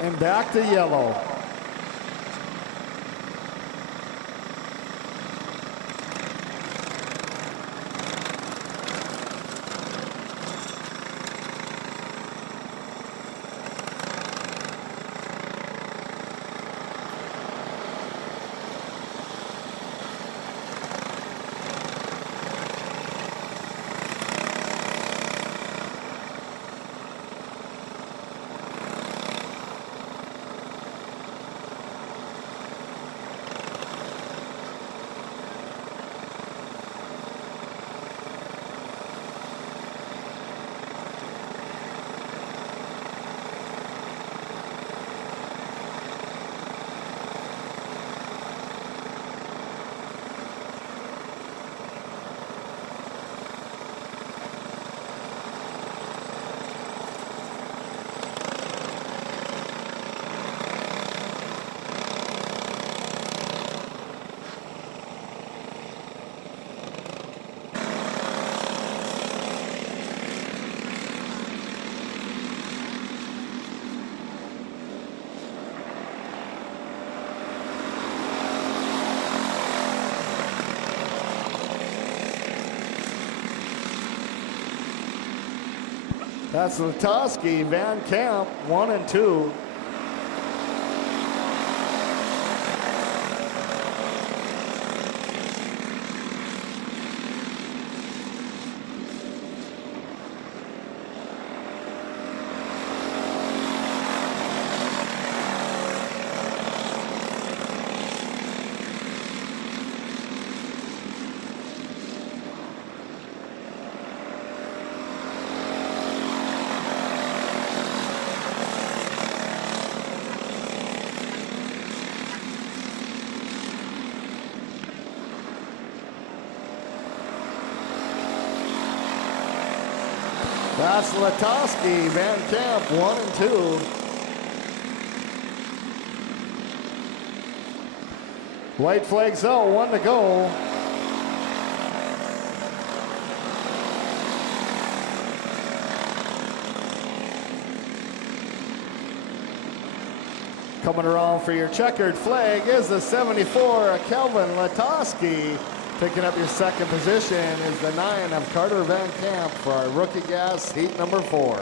And back to yellow. That's Latoski, Van Camp, 1 and 2. That's Latoski, Van Camp, 1 and 2. White flags out, 1 to go. Coming around for your checkered flag is the 74, Kelvin Latoski. Picking up your second position is the 9 of Carter Van Camp for our rookie gas heat number 4.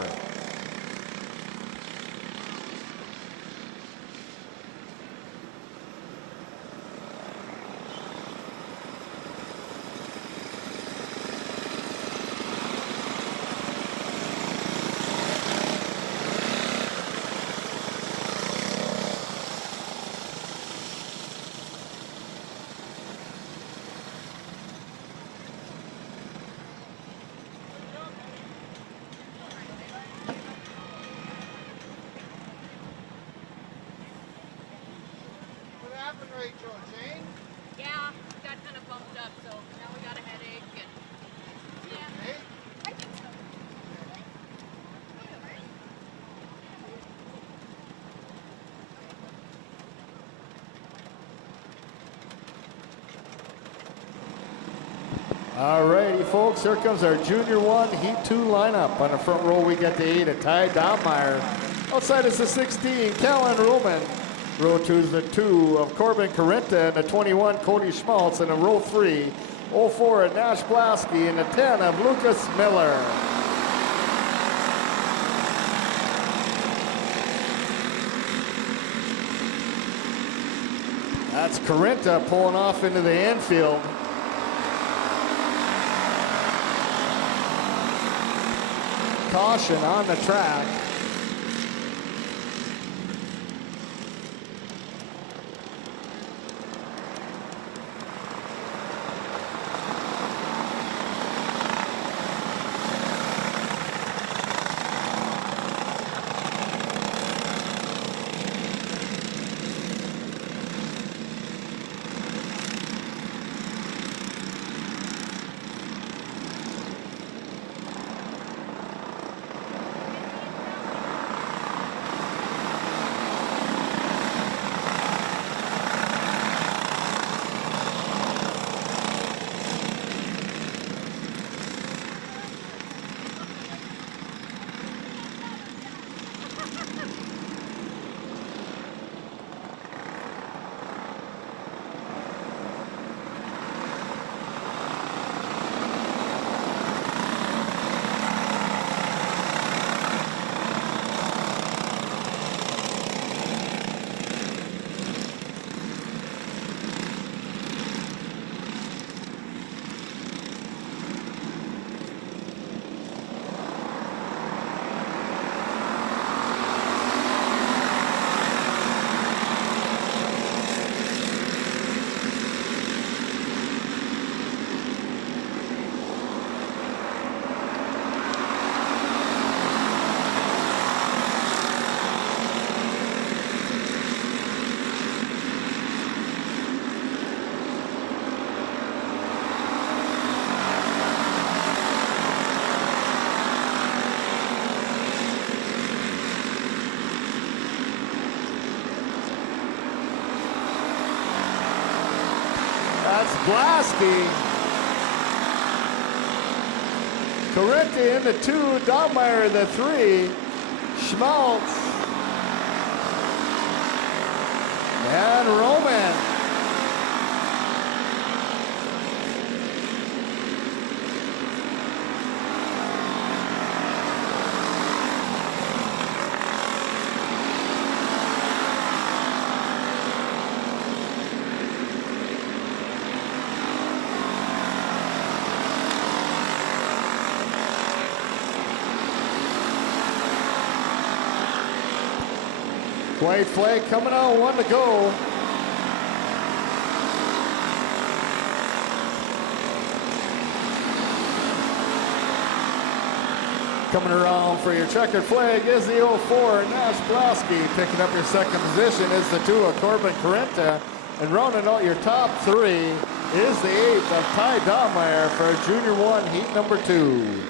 Yeah, got kind of bumped up, so now we got a headache. And, yeah, I think so. All righty, folks, here comes our Junior 1 Heat 2 lineup. On the front row, we get the 8 of Ty Domeyer. Outside is the 16, Callan Roman. Row 2 is the 2 of Corbin Carinta, and the 21, Cody Schmaltz. And in row 3, 04 of Nash Blasky, and the 10 of Lucas Miller. That's Carinta pulling off into the infield. Caution on the track. That's Blasky. Carinti in the 2, Domeyer in the 3, Schmaltz, and Roman. White flag coming out, 1 to go. Coming around for your checkered flag is the 04, Nash Blasky. Picking up your second position is the 2 of Corbin Carinta. And rounding out your top 3 is the 8 of Ty Domeyer for Junior 1 Heat number 2.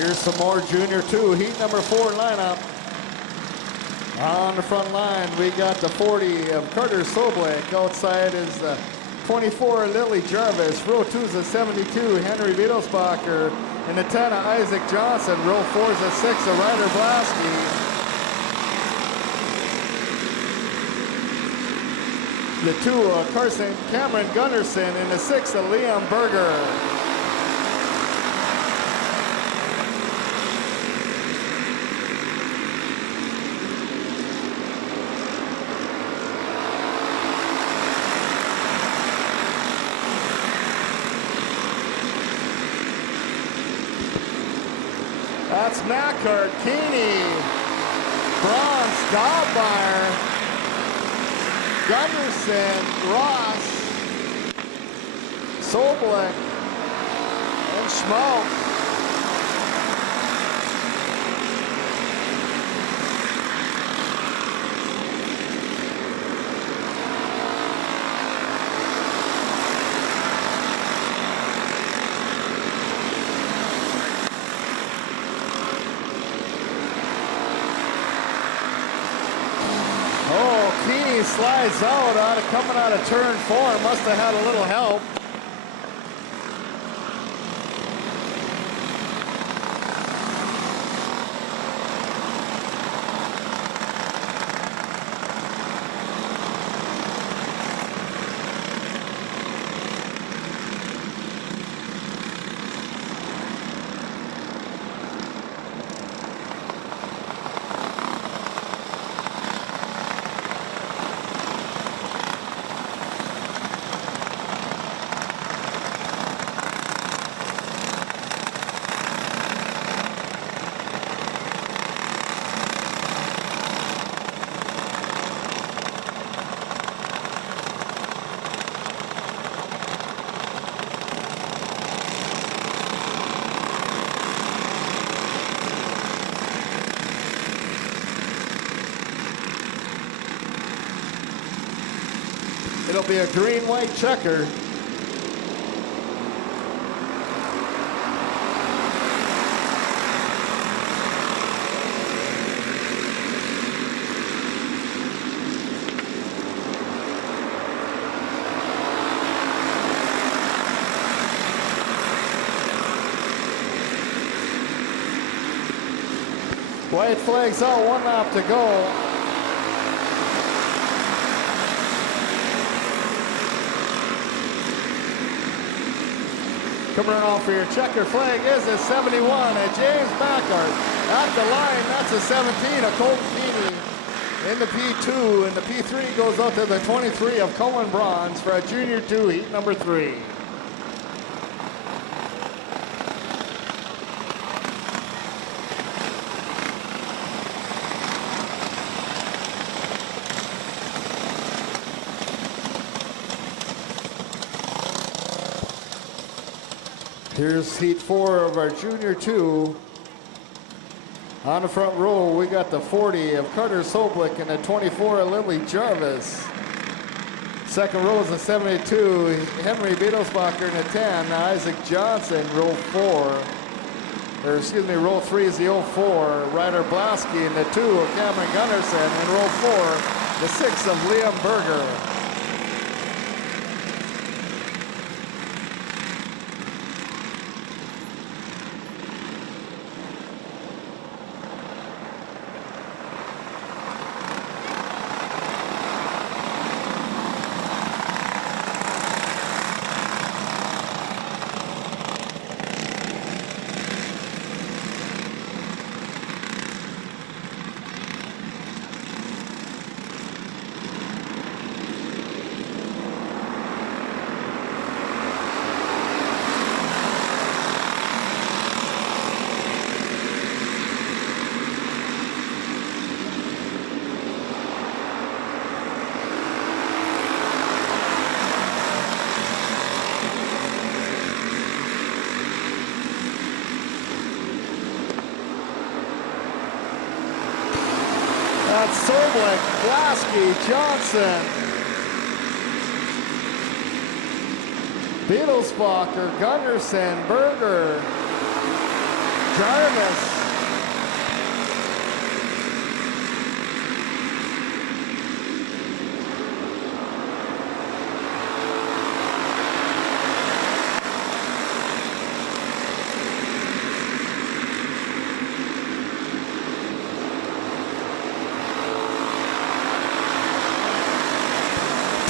Here's some more Junior 2, heat number 4 lineup. On the front line, we got the 40 of Carter Soblik. Outside is the 24 Lily Jarvis. Row 2 is a 72 Henry Wittelsbacher. And the 10 of Isaac Johnson. Row 4 is a 6 of Ryder Blasky. The 2 of Cameron Gunderson. And the 6 of Liam Berger. That's Mackart, Keeney, Bronze, Dobmeyer, Gunderson, Ross, Soblik, and Schmaltz. Slides out, coming out of turn 4. Must have had a little help. It'll be a green-white checker. White flags out, 1 lap to go. Coming off for your checker flag is a 71 at James Mackart. At the line, that's a 17 of Colton Keeney in the P2, and the P3 goes out to the 23 of Cohen Bronze for a Junior 2 heat number 3. Here's heat 4 of our Junior 2. On the front row, we got the 40 of Carter Soblik and the 24 of Lily Jarvis. Second row is the 72, Henry Wittelsbacher, and the 10, Isaac Johnson, row 4. Or excuse me, row 3 is the 04, Ryder Blasky, and the 2 of Cameron Gunderson, and row 4, the 6 of Liam Berger. That's Soblik, Blasky, Johnson, Wittelsbacher, Gunderson, Berger, Jarvis.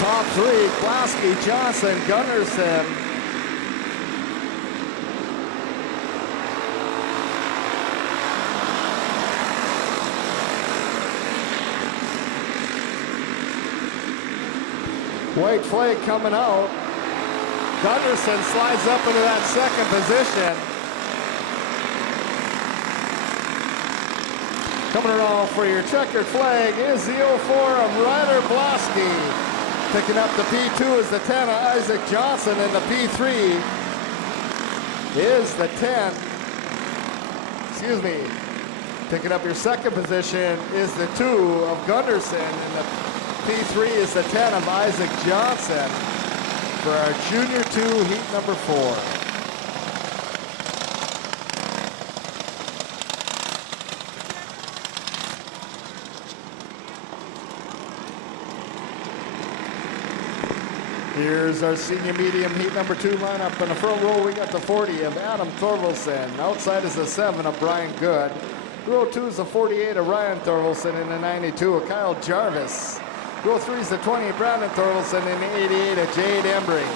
Top three, Blasky, Johnson, Gunnarsson. White flag coming out. Gunnarsson slides up into that second position. Coming around for your checkered flag is the 04 of Ryder Blasky. Picking up the P2 is the 10 of Isaac Johnson, and the P3 is the 10. Excuse me. Picking up your second position is the 2 of Gunnarsson, and the P3 is the 10 of Isaac Johnson for our Junior 2 heat number 4. Here's our senior medium heat number 2 lineup. In the front row, we got the 40 of Adam Thorvaldsen. Outside is the 7 of Brian Good. Row 2 is the 48 of Ryan Thorvaldsen, and the 92 of Kyle Jarvis. Row 3 is the 20 of Brandon Thorvaldsen, and the 88 of Jade Embry.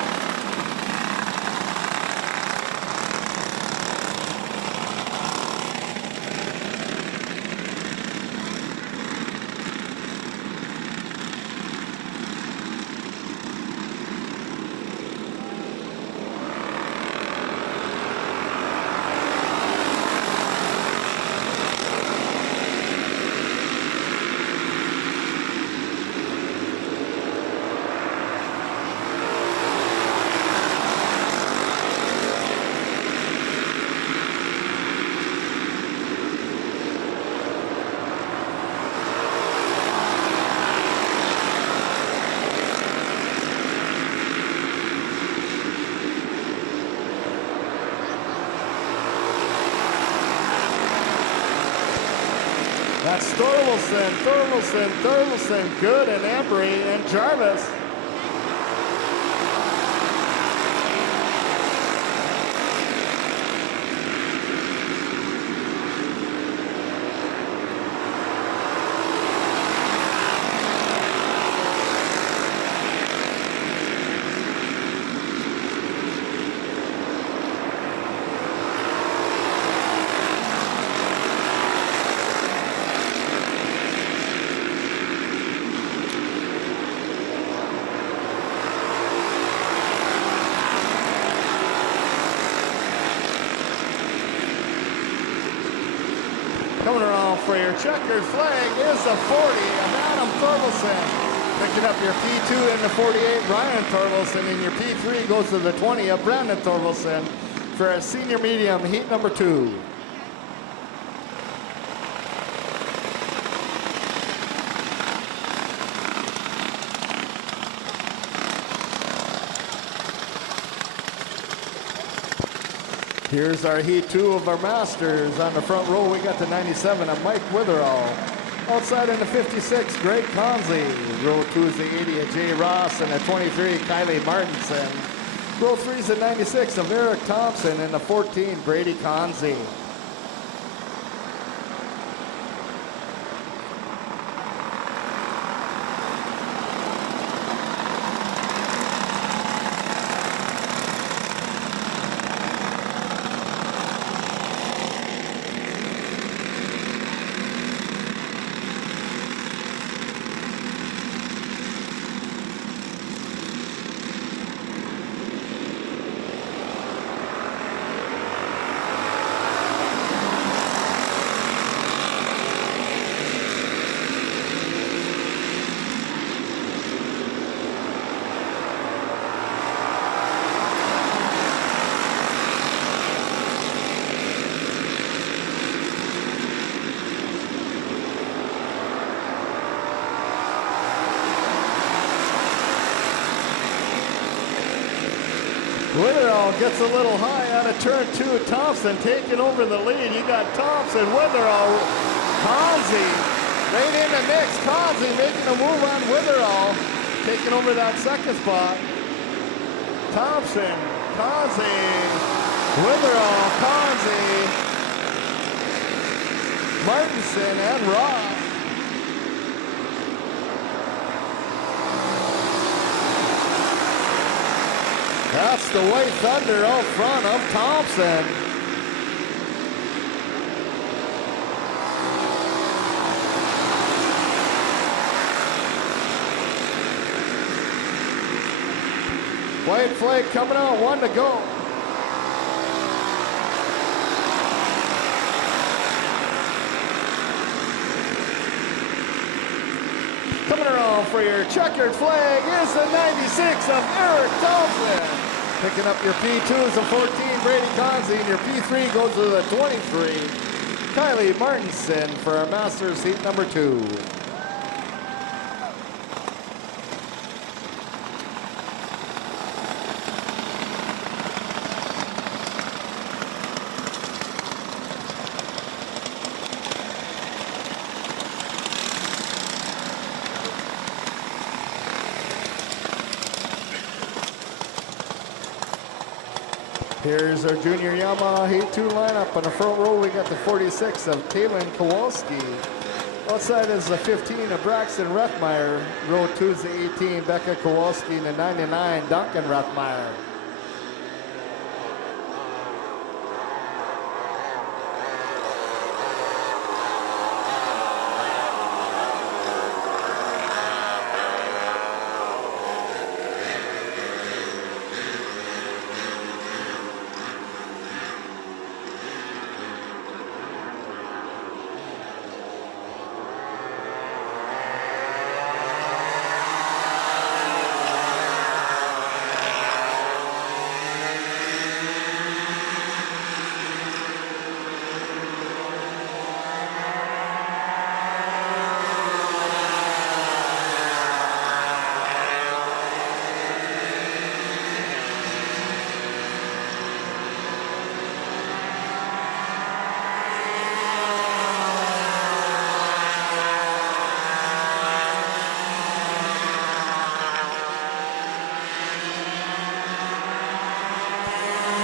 That's Thorvaldsen, Good, and Embry, and Jarvis. Coming around for your checkered flag is the 40 of Adam Thorvaldsen. Picking up your P2 and the 48, Ryan Thorvaldsen, and your P3 goes to the 20 of Brandon Thorvaldsen for a senior medium heat number 2. Here's our heat 2 of our Masters. On the front row, we got the 97 of Mike Witherall. Outside in the 56, Greg Consley. Row 2 is the 80 of Jay Ross, and the 23, Kylie Martinson. Row 3 is the 96 of Eric Thompson, and the 14, Brady Consley. Witherall gets a little high out of turn 2. Thompson taking over the lead. You got Thompson, Witherall, Conzi right in the mix. Conzi making a move on Witherall, taking over that second spot. Thompson, Conzi, Witherall, Conzi, Martinson, and Ross. That's the White Thunder out front of Thompson. White flag coming out, 1 to go. Coming around for your checkered flag is the 96 of Eric Thompson. Picking up your P2 is a 14, Brady Conzi, and your P3 goes to the 23, Kylie Martinson for our Masters heat number 2. Here's our junior Yamaha Heat 2 lineup. On the front row, we got the 46 of Kaylin Kowalski. Outside is the 15 of Braxton Rethmeyer. Row 2 is the 18, Becca Kowalski, and the 99, Duncan Rethmeyer.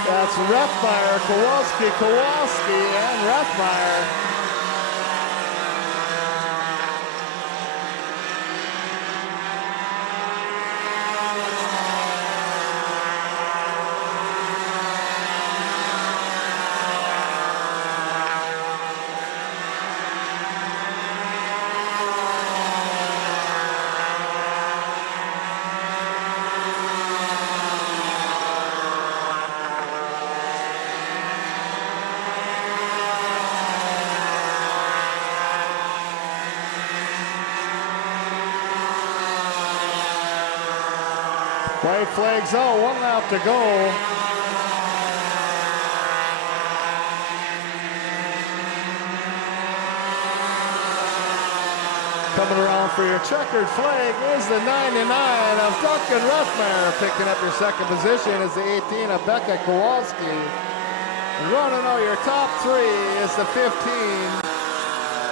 That's Rethmeyer, Kowalski, and Rethmeyer. White flags out, 1 lap to go. Coming around for your checkered flag is the 99 of Duncan Rethmeyer. Picking up your second position is the 18 of Becca Kowalski. And running out your top 3 is the 15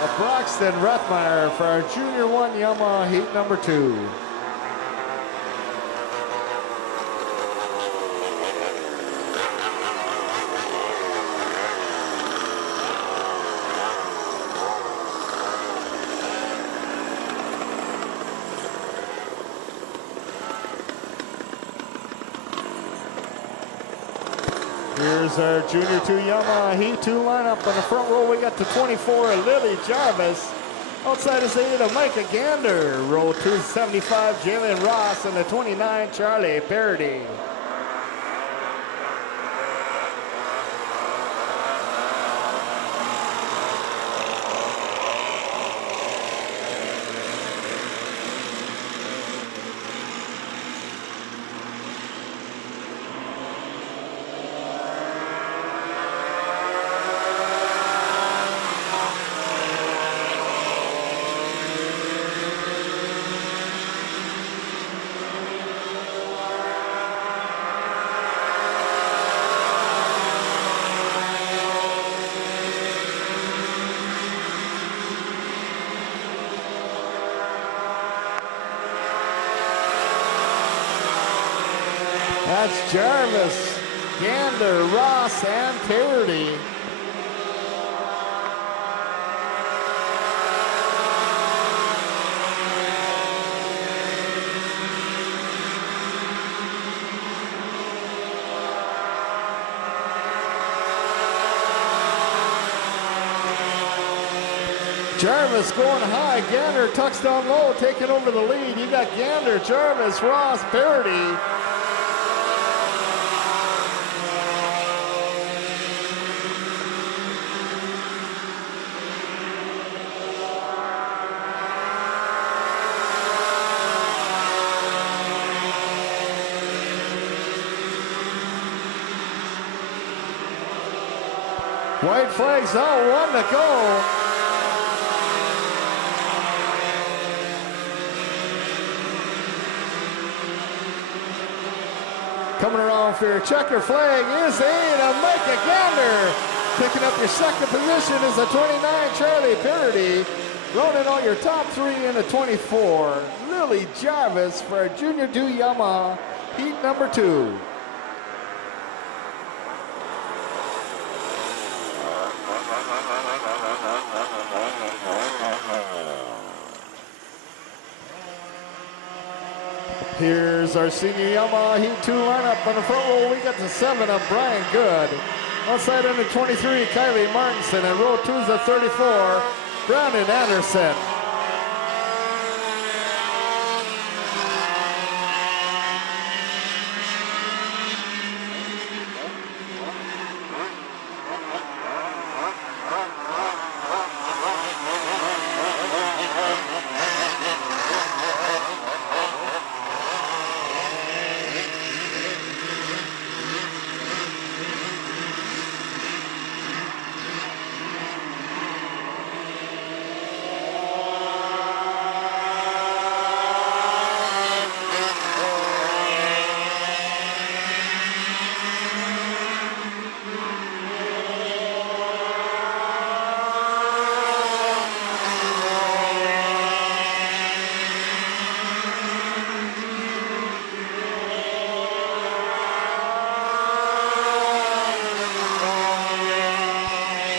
of Braxton Rethmeyer for our Junior 1 Yamaha Heat number 2. Here's our Junior 2 Yamaha Heat 2 lineup. On the front row, we got the 24 Lily Jarvis. Outside is the 8 of Micah Gander. Row 2, 75 Jalen Ross, and the 29 Charlie Parody. That's Jarvis, Gander, Ross, and Parody. Jarvis going high. Gander tucks down low, taking over the lead. You got Gander, Jarvis, Ross, Parody. White flags out, 1 to go. Coming around for your checker flag is a Micah Gander. Picking up your second position is the 29 Charlie Parody. Rounding out your top 3 in the 24. Lily Jarvis for Junior 2 Yamaha, heat number 2. Here's our senior Yamaha Heat 2 lineup. On the front row, we got the 7 of Brian Good. Outside under 23, Kylie Martinson. And row 2 is the 34, Brandon Anderson.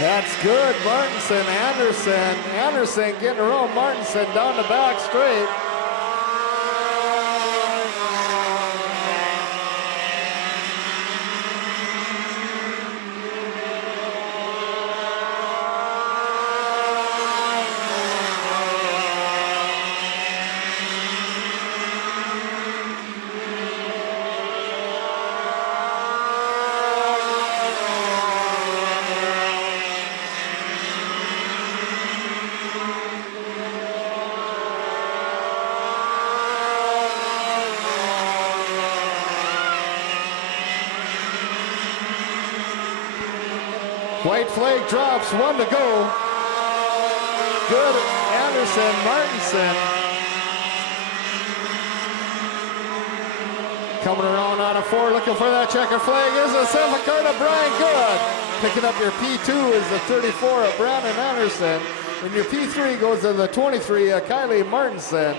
That's good. Martinson, Anderson. Anderson getting around Martinson down the back straight. White flag drops, 1 to go. Good, Anderson, Martinson. Coming around out of 4, looking for that checker flag is a 7 card of Brian Good. Picking up your P2 is the 34 of Brandon Anderson. And your P3 goes to the 23 of Kylie Martinson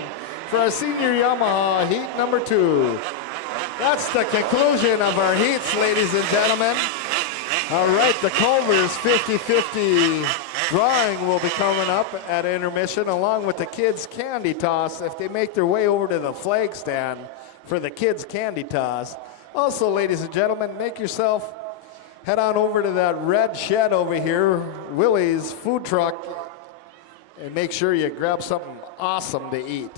for our senior Yamaha heat number 2. That's the conclusion of our heats, ladies and gentlemen. All right, the Culver's 50-50 drawing will be coming up at intermission along with the kids' candy toss if they make their way over to the flag stand for the kids' candy toss. Also, ladies and gentlemen, make yourself head on over to that red shed over here, Willie's food truck, and make sure you grab something awesome to eat.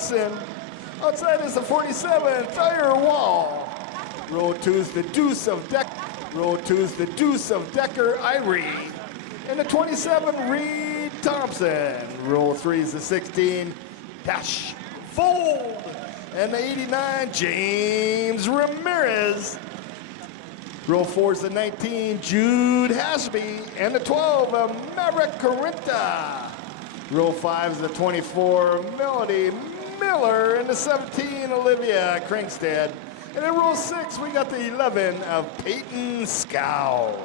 Johnson. Outside is the 47, Firewall. Row 2's the Deuce of Decker. Row 2's the Deuce of Decker, Irie. And the 27, Reed Thompson. Row 3's the 16, Dash Fold. And the 89, James Ramirez. Row 4's the 19, Jude Hashby. And the 12, Maverick Corinta. Row 5's the 24, Melody Miller. And the 17, Olivia Krinkstead. And in row 6, we got the 11 of Peyton Scow.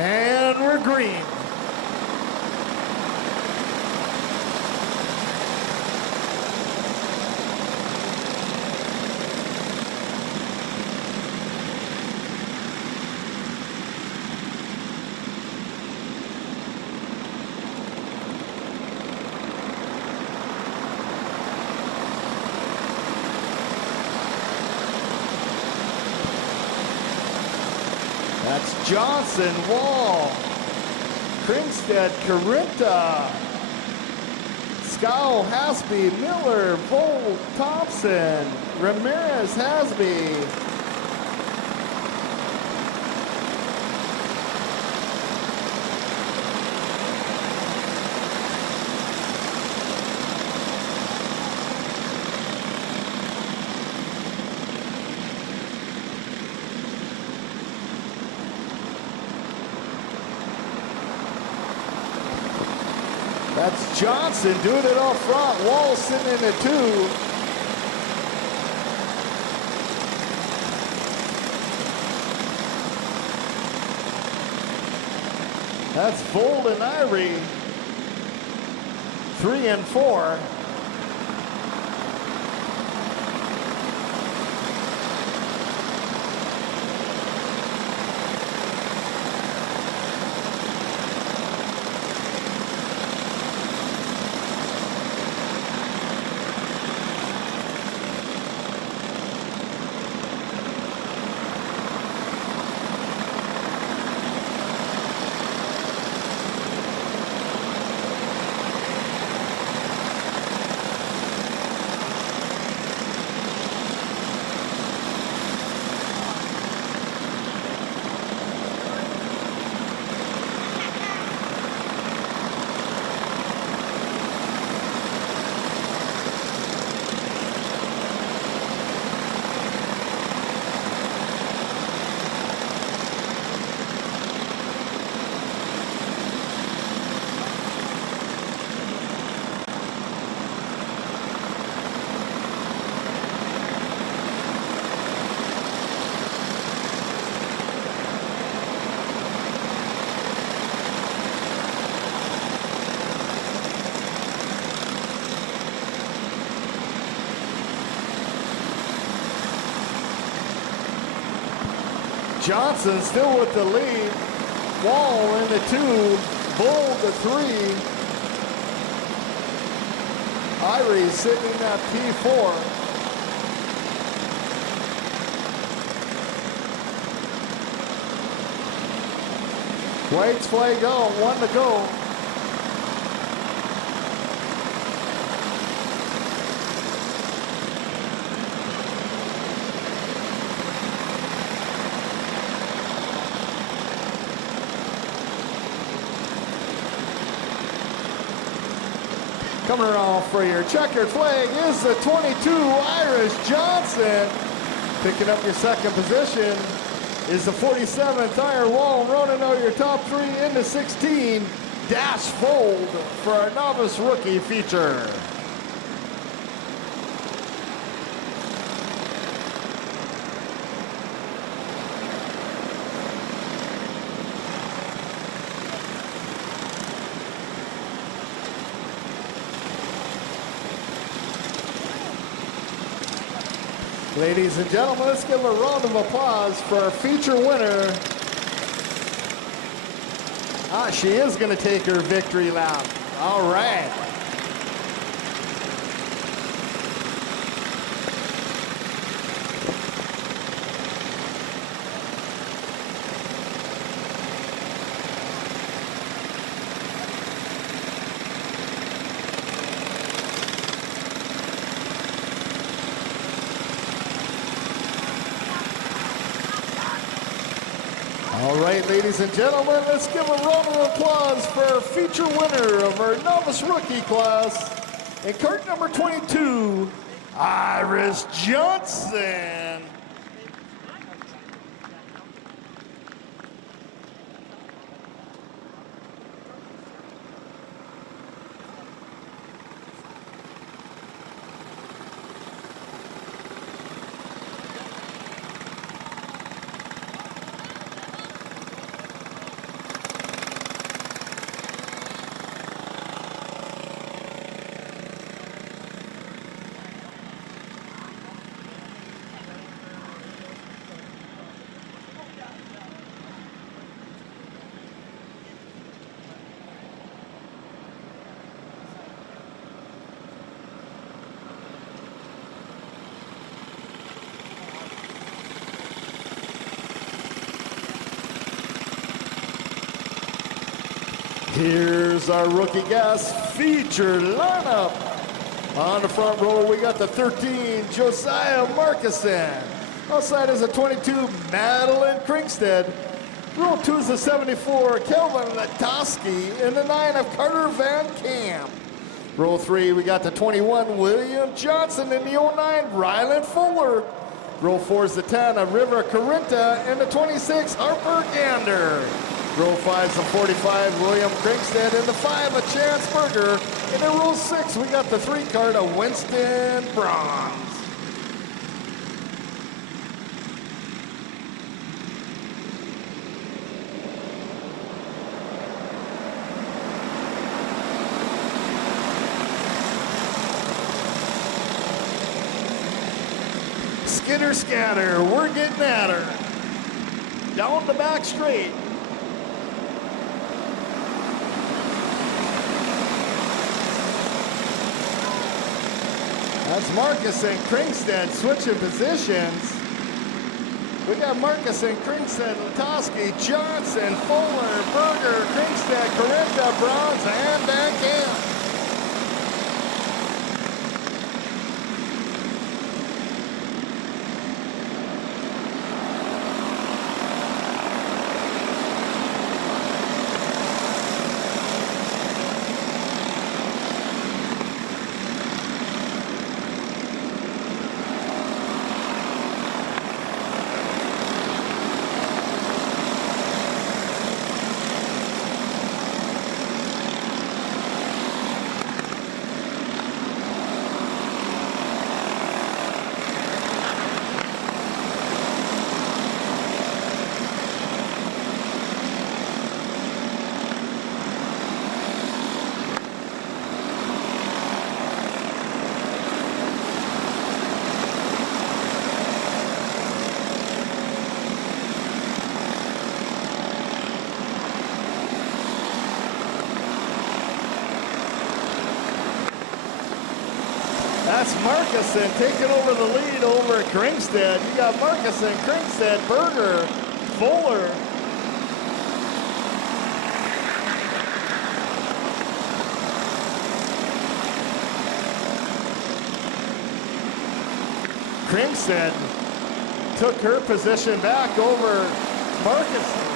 And we're green. That's Johnson, Wall, Kringstead, Carinta, Scow, Hasby, Miller, Volt, Thompson, Ramirez, Hasby. That's Johnson doing it off front. Wall sitting in at 2. That's Fold and Irie, 3 and 4. Johnson still with the lead. Wall in the 2, Bull the 3. Irie sitting in that P4. White's flag out, 1 to go. Coming around for your checkered flag is the 22, Irish Johnson. Picking up your second position is the 47th, Iron Wall. Running out your top 3 into 16, Dash Fold for our novice rookie feature. Ladies and gentlemen, let's give a round of applause for our feature winner. She is going to take her victory lap. All right. All right, ladies and gentlemen, let's give a round of applause for our feature winner of our novice rookie class in cart number 22, Iris Johnson. Here's our rookie gas feature lineup. On the front row, we got the 13, Josiah Markison. Outside is a 22, Madeline Krinkstead. Row 2 is the 74, Kelvin Latoski. And the 9 of Carter Van Camp. Row 3, we got the 21, William Johnson. And the 09, Ryland Fuller. Row 4 is the 10 of River Carinta. And the 26, Harper Gander. Row 5 is the 45, William Krinkstead, and the 5 of Chance Berger. And in row 6, we got the 3 card of Winston Bronze. Skitter scatter, we're getting at her. Down the back straight. That's Marcus and Krinkstead switching positions. We got Marcus and Krinkstead, Latoski, Johnson, Fuller, Berger, Krinkstead, Carinta, Bronze, and Van Camp. That's Markuson taking over the lead over Krinkstead. You got Markuson, Krinkstead, Berger, Fuller. Krinkstead took her position back over Markuson.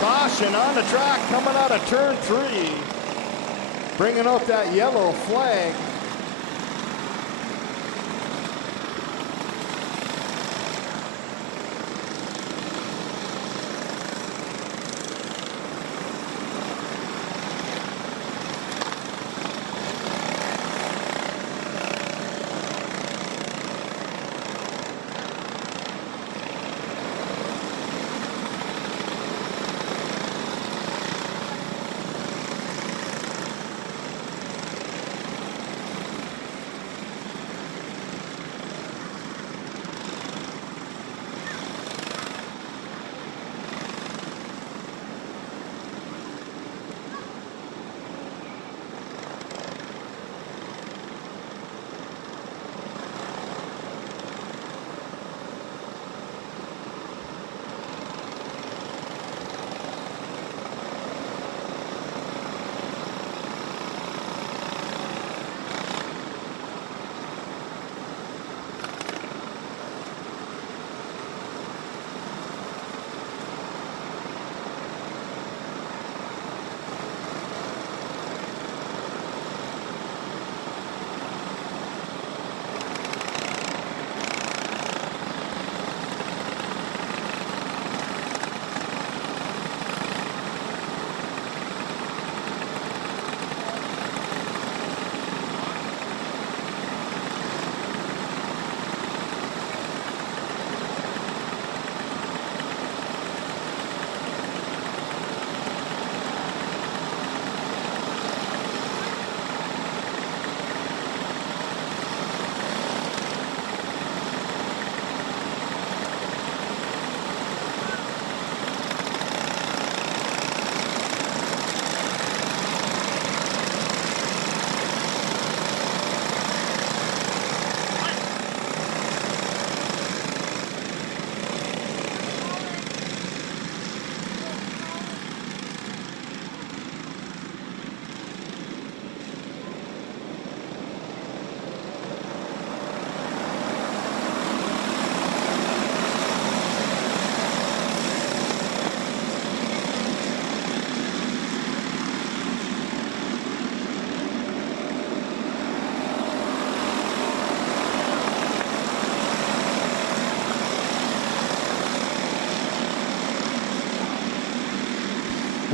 Caution on the track coming out of turn 3. Bringing out that yellow flag.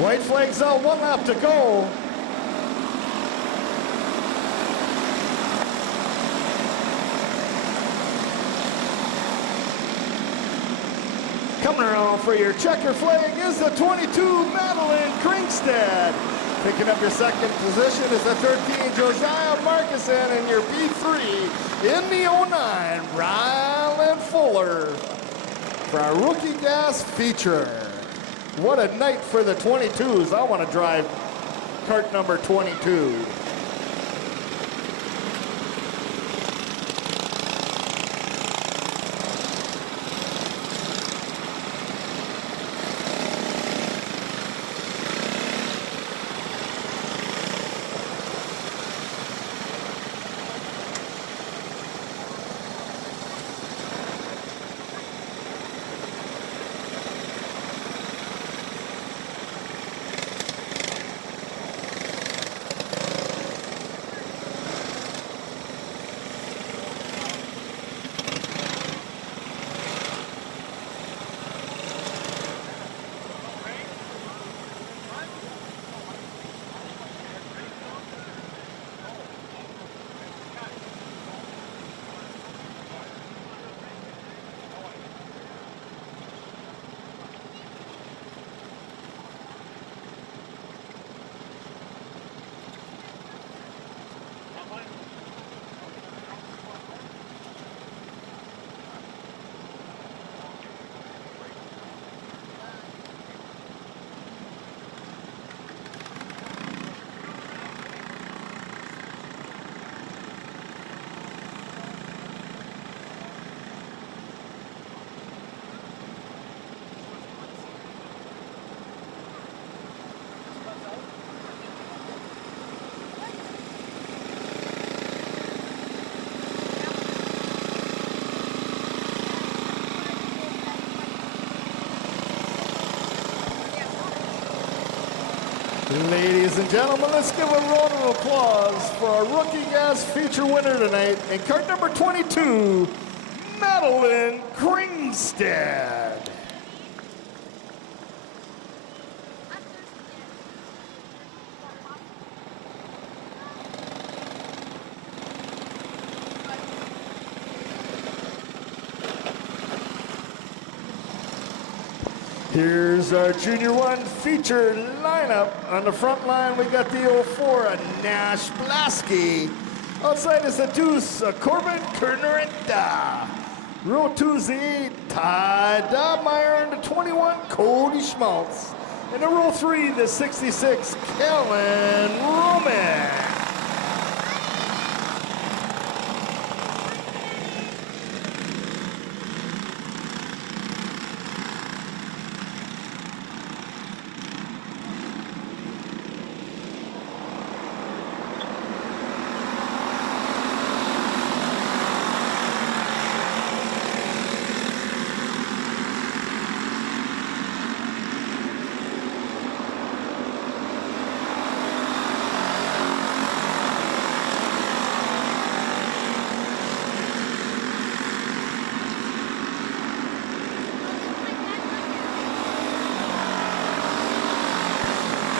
White flag's out, 1 lap to go. Coming around for your checker flag is the 22 Madeline Kringstad. Picking up your second position is the 13 Josiah Markison, and your B3 in the 09 Rylan Fuller for our rookie gas feature. What a night for the 22s. I want to drive kart number 22. Ladies and gentlemen, let's give a round of applause for our rookie gas feature winner tonight in kart number 22, Madeline Kringstad. Here's our Junior 1 feature lineup. On the front line, we got the 04, Nash Blasky. Outside is the deuce, Corbin Kerneretta. Row 2's the 8, Ty Dobmeyer, and the 21, Cody Schmaltz. And the row 3, the 66, Kellen Roman.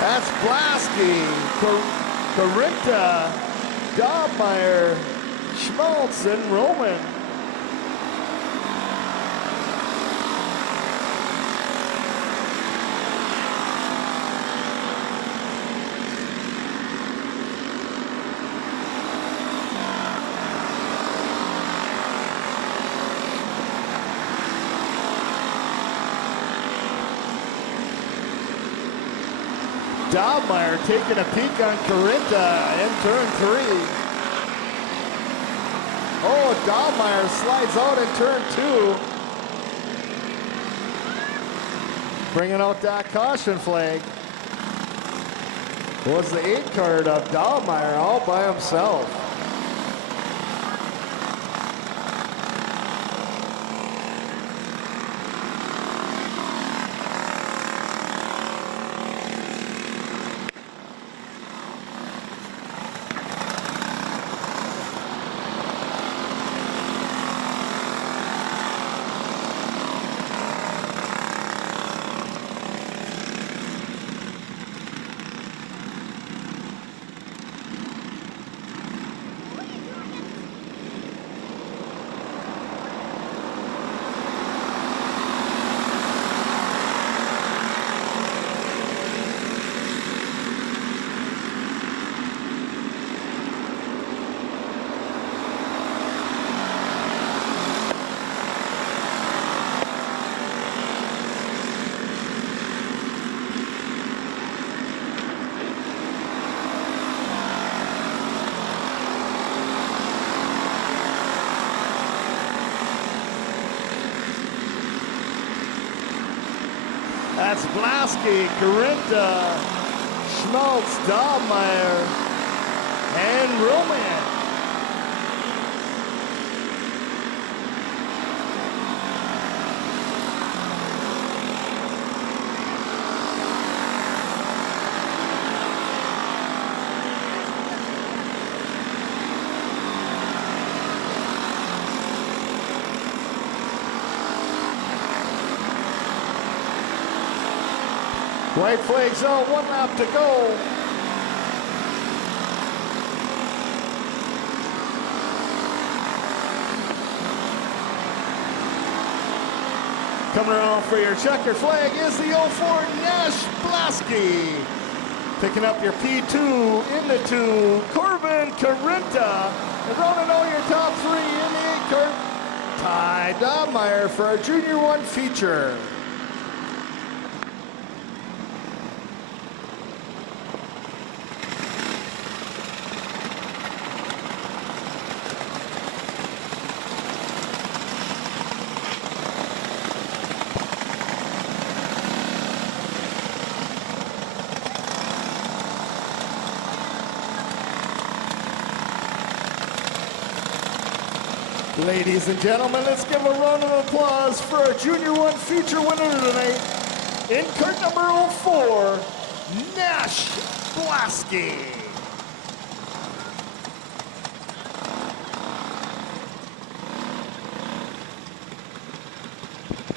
That's Blasky, Corinta, Dobmeyer, Schmaltz, and Roman. Dobmeyer taking a peek on Corinta in turn 3. Oh, Dobmeyer slides out in turn 2. Bringing out that caution flag. Was the 8 card of Dobmeyer all by himself. That's Blasky, Corinta, Schmaltz, Dahlmeyer, and Roman. White flags out, 1 lap to go. Coming around for your checkered flag is the 04 Nash Blasky. Picking up your P2 in the 2, Corbin Carinta. And rounding out your top 3 in the 8 car, Ty Dahlmeyer for our Junior 1 feature. Ladies and gentlemen, let's give a round of applause for our Junior 1 feature winner tonight. In cart number 04, Nash Blasky.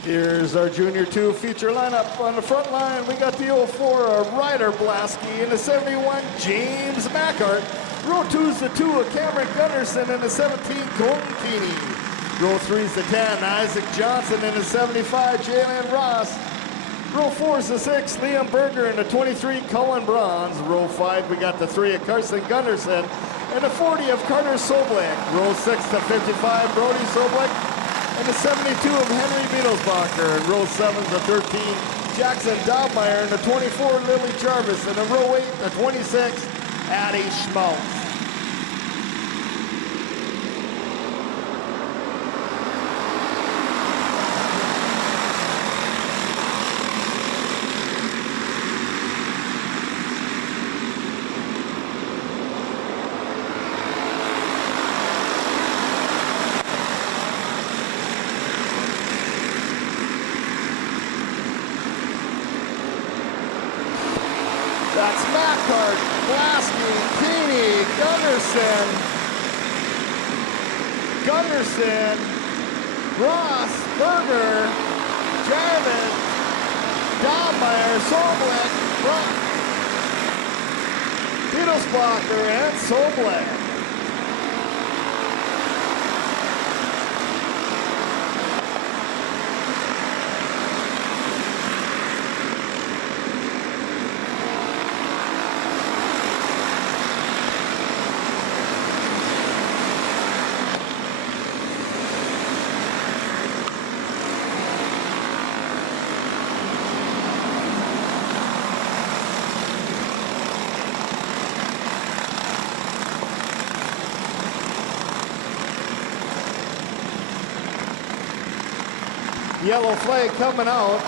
Here's our Junior 2 feature lineup. On the front line, we got the 04 Ryder Blasky, in the 71, James Mackart. Row 2's the 2 of Cameron Gunderson, and the 17, Colton Keeney. Row 3's the 10, Isaac Johnson, and the 75, Jalen Ross. Row 4's the 6, Liam Berger, and the 23, Cullen Bronze. Row 5, we got the 3 of Carson Gunderson, and the 40 of Carter Soblik. Row 6 to 55, Brody Soblik, and the 72 of Henry Beetlesbacher. And row 7's the 13, Jackson Dahlmeyer, and the 24, Lily Jarvis. And in row 8, the 26, Addie Schmaltz. That's Mackart, Blasky, Keeney, Gunderson, Ross, Berger, Jarvis, Dahlmeyer, Soblik, Beetlesbacher, and Soblik. Yellow flag coming out.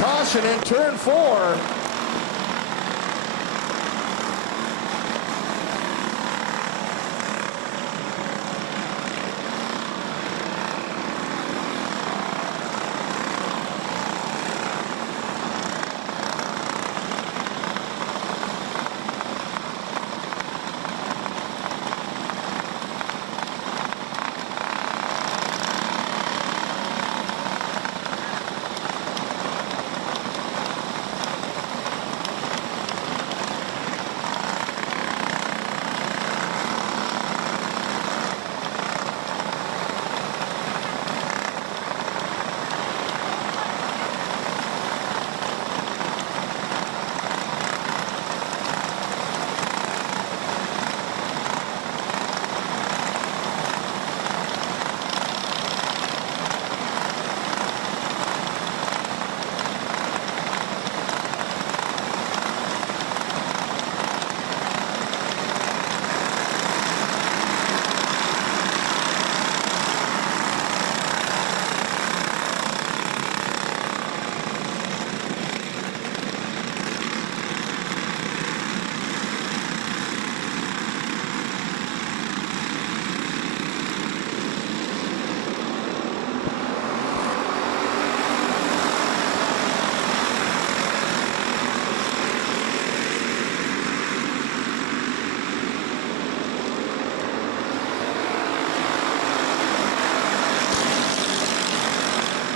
Caution in turn 4.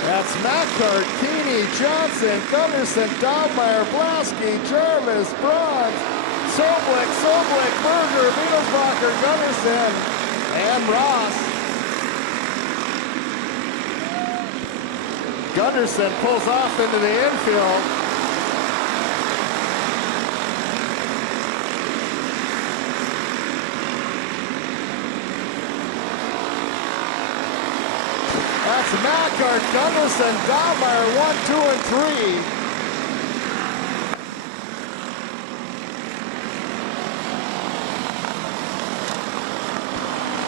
That's Mackart, Keeney, Johnson, Gunderson, Dogmeyer, Blasky, Jarvis, Bronze, Soblik, Berger, Wittelsbacher, Gunderson, and Ross. Gunderson pulls off into the infield. That's Mackart, Gunderson, Dogmeyer, 1, 2, and 3.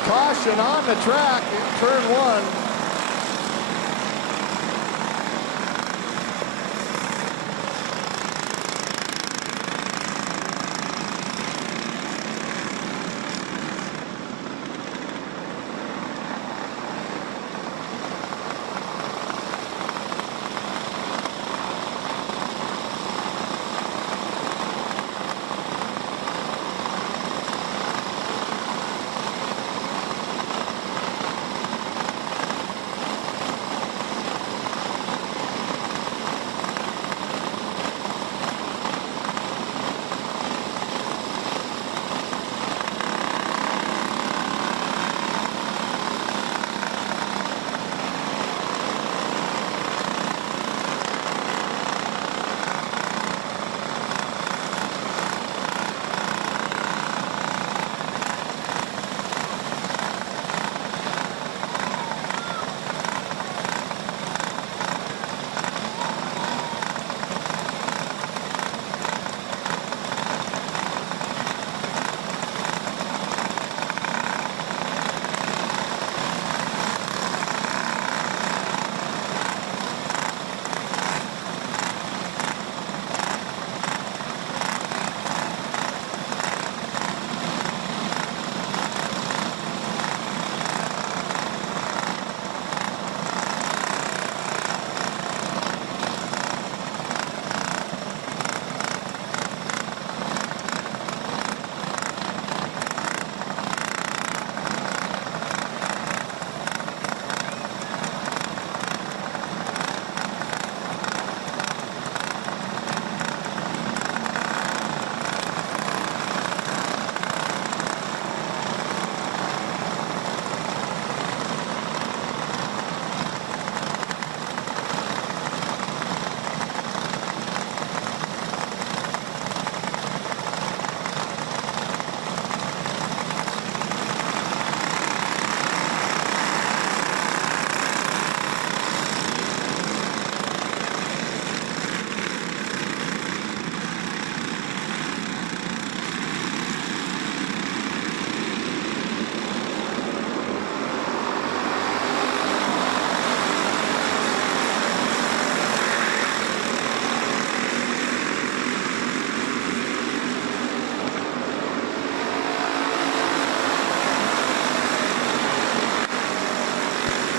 Caution on the track in turn 1.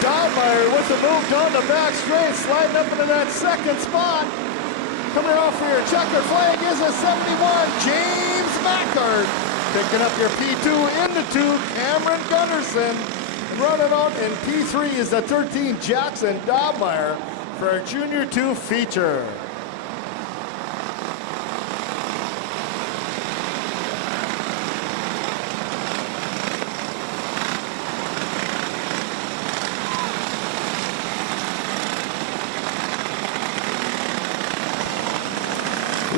Dahlmeyer with the move down the back straight, sliding up into that second spot. Coming off for your checker flag is a 71, James Mackard. Picking up your P2 in the 2, Cameron Gunderson. And running out in P3 is the 13, Jackson Dahlmeyer for our Junior 2 feature.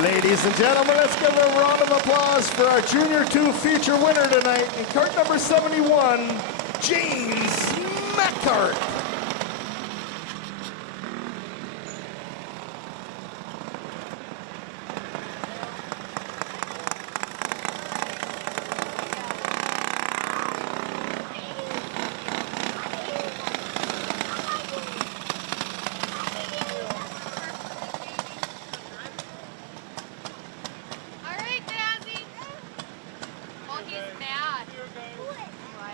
Ladies and gentlemen, let's give a round of applause for our Junior 2 feature winner tonight in cart number 71, James Mackart. All right, Dazzy. Oh, he's mad. Why?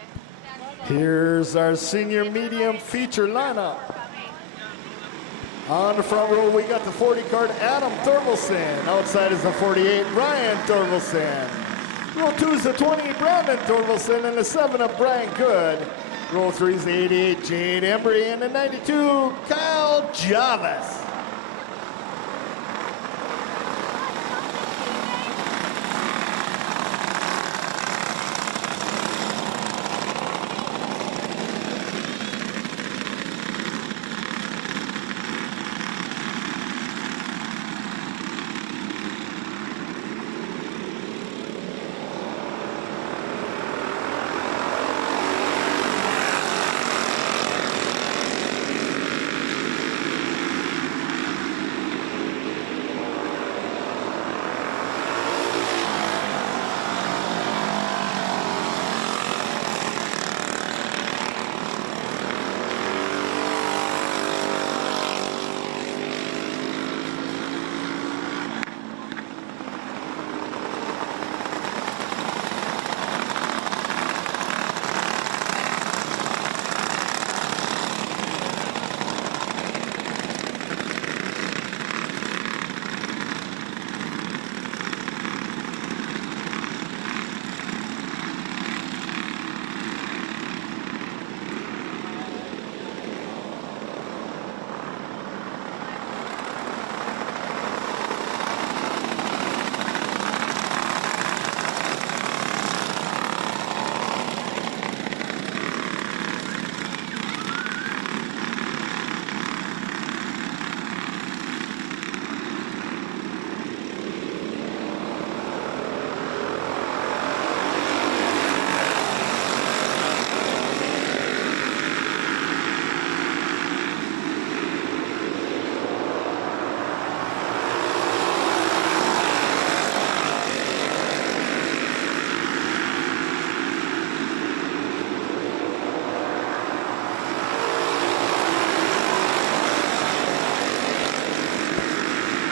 Here's our senior medium feature lineup. On the front row, we got the 40 card, Adam Thorvaldsen. Outside is the 48, Ryan Thorvaldsen. Row 2 is the 20, Brandon Thorvaldsen, and the 7 of Brian Good. Row 3 is the 88, Jade Embry, and the 92, Kyle Jarvis.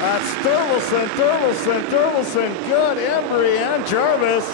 That's Thorvaldsen, Good, Embry, and Jarvis.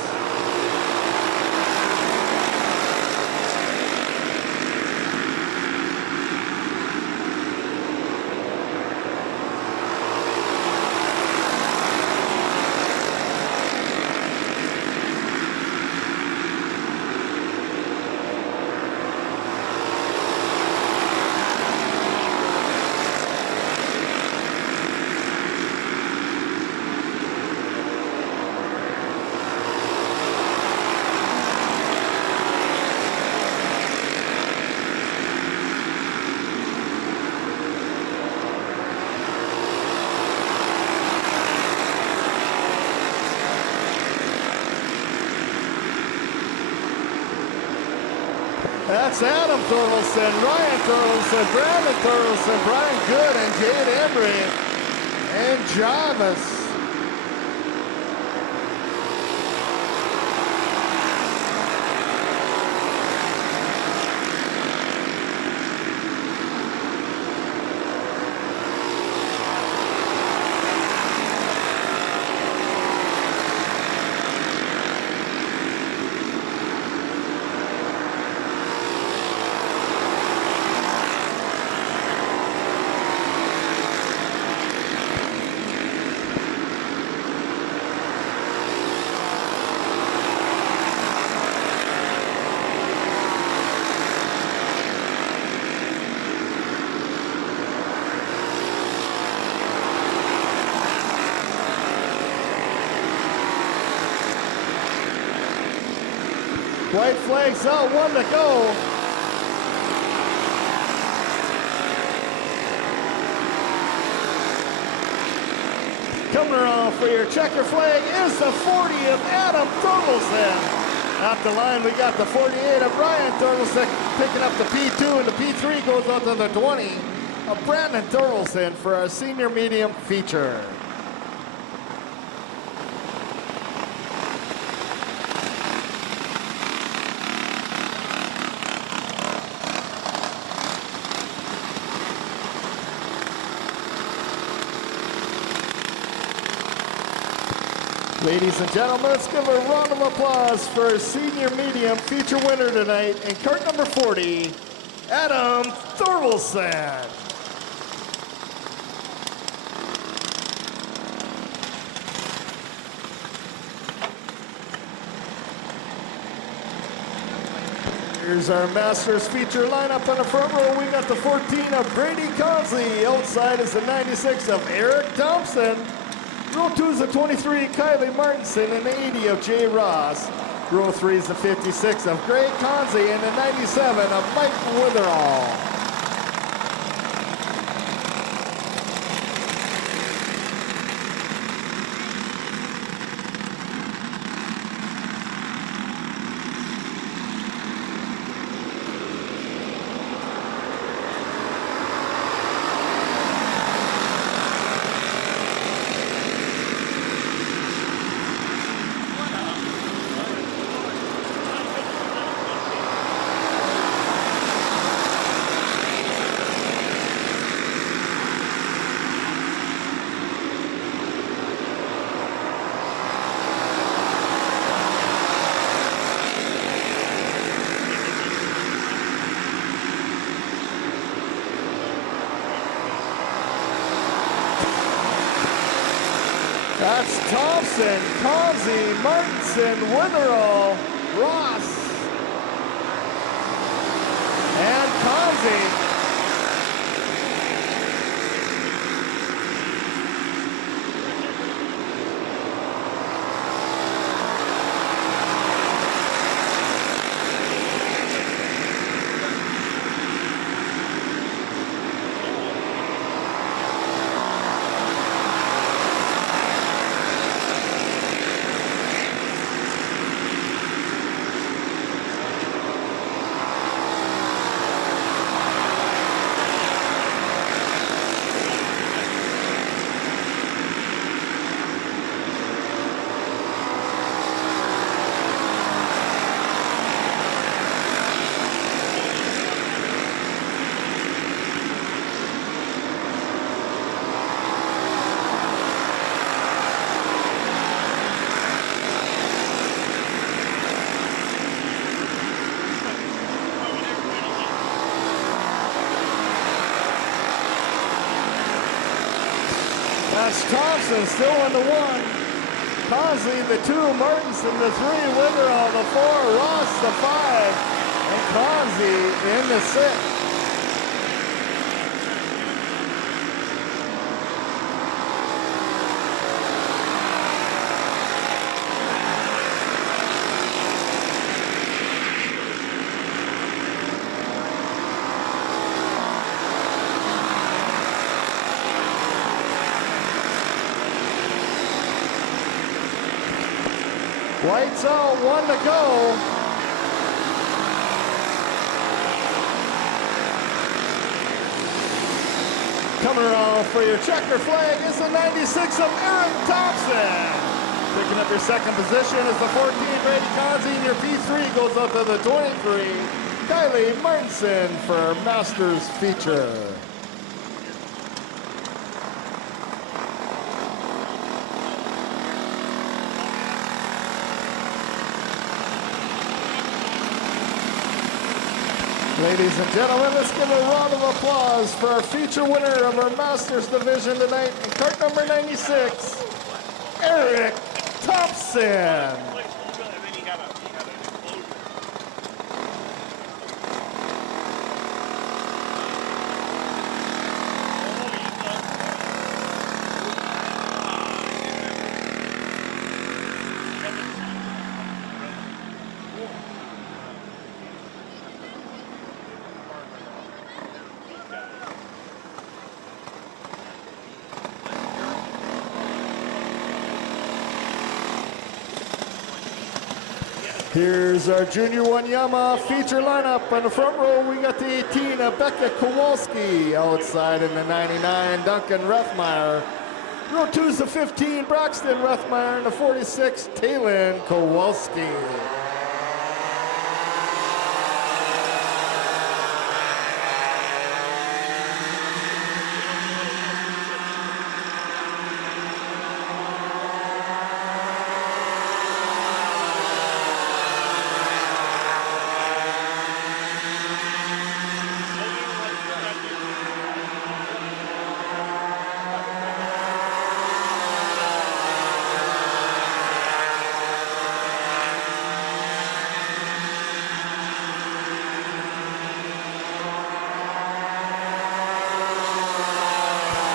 That's Adam Thorvaldsen, Ryan Thorvaldsen, Brandon Thorvaldsen, Brian Good, and Jade Embry, and Jarvis. White flag's out, 1 to go. Coming around for your checker flag is the 40 of Adam Thorvaldsen. Off the line, we got the 48 of Brian Thorvaldsen picking up the P2, and the P3 goes out to the 20 of Brandon Thorvaldsen for our senior medium feature. Ladies and gentlemen, let's give a round of applause for our senior medium feature winner tonight in cart number 40, Adam Thorvaldsen. Here's our Masters feature lineup on the front row. We got the 14 of Brady Consley. Outside is the 96 of Eric Thompson. Row 2 is the 23, Kylie Martinson, and the 80 of Jay Ross. Row 3 is the 56 of Greg Consley, and the 97 of Mike Witherall. That's Thompson, Consley, Martinson, Witherall, Ross, and Consley. That's Thompson still in the 1. Consley the 2, Martinson the 3, Witherall the 4, Ross the 5, and Consley in the 6. Lights out, 1 to go. Coming around for your checker flag is the 96 of Eric Thompson. Picking up your second position is the 14, Brady Consley, and your P3 goes up to the 23, Kylie Martinson for Masters feature. Ladies and gentlemen, let's give a round of applause for our feature winner of our Masters division tonight in cart number 96, Eric Thompson. Here's our Junior 1 Yamaha feature lineup. On the front row, we got the 18, Becca Kowalski. Outside in the 99, Duncan Rethmeyer. Row 2's the 15, Braxton Rethmeyer. And the 46, Talon Kowalski.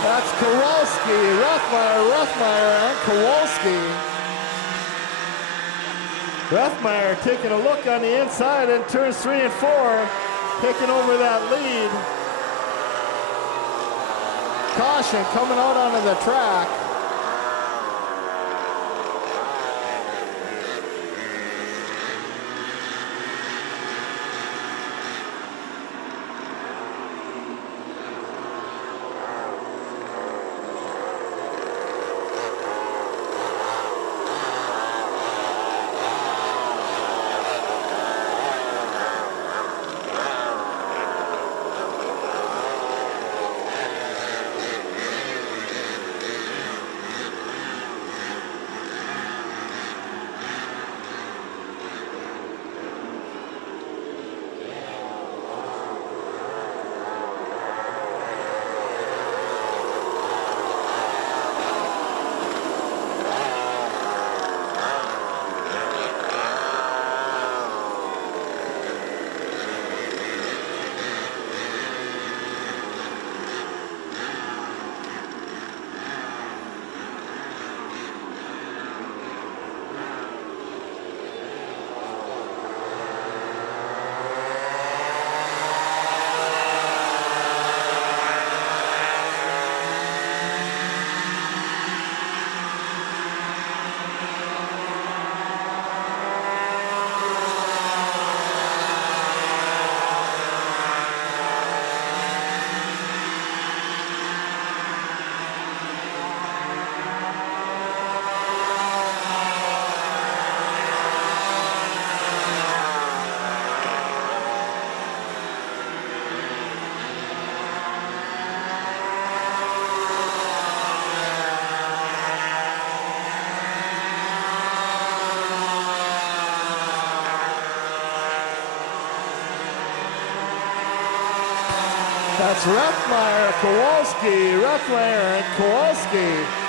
That's Kowalski, Rethmeyer, and Kowalski. Rethmeyer taking a look on the inside in turns 3 and 4, taking over that lead. Caution coming out onto the track. That's Rethmeyer, Kowalski, Rethmeyer, and Kowalski.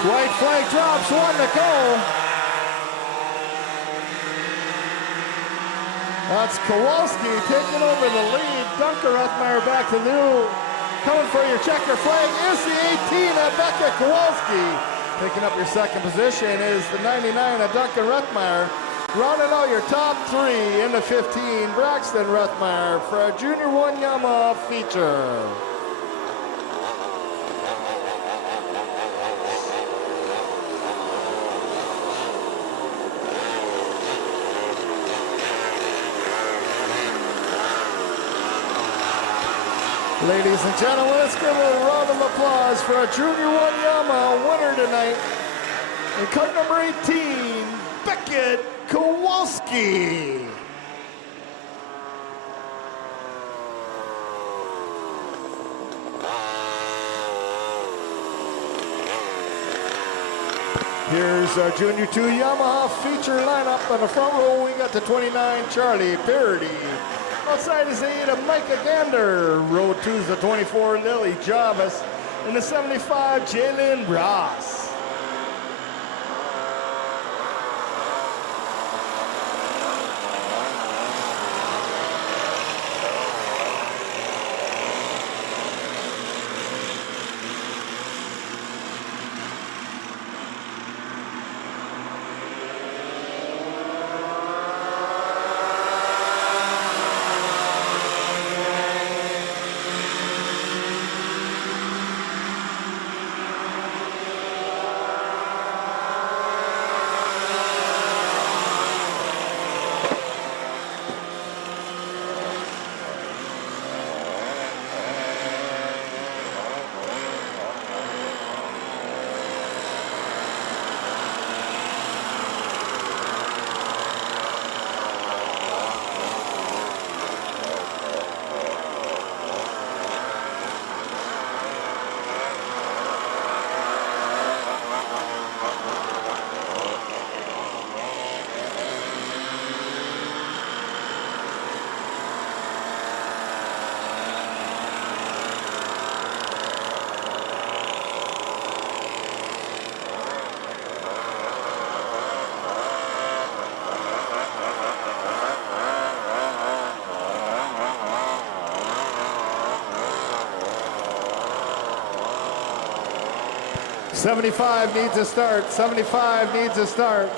White flag drops, 1 to go. That's Kowalski taking over the lead. Duncan Rethmeyer back to new. Coming for your checker flag is the 18 of Becca Kowalski. Picking up your second position is the 99 of Duncan Rethmeyer. Rounding out your top 3 in the 15, Braxton Rethmeyer for a Junior 1 Yamaha feature. Ladies and gentlemen, let's give a round of applause for our Junior 1 Yamaha winner tonight. In car number 18, Beckett Kowalski. Here's our Junior 2 Yamaha feature lineup. On the front row, we got the 29, Charlie Parody. Outside is the 8 of Micah Gander. Row 2's the 24, Lily Jarvis. And the 75, Jalen Ross. 75 needs a start. 75 needs a start.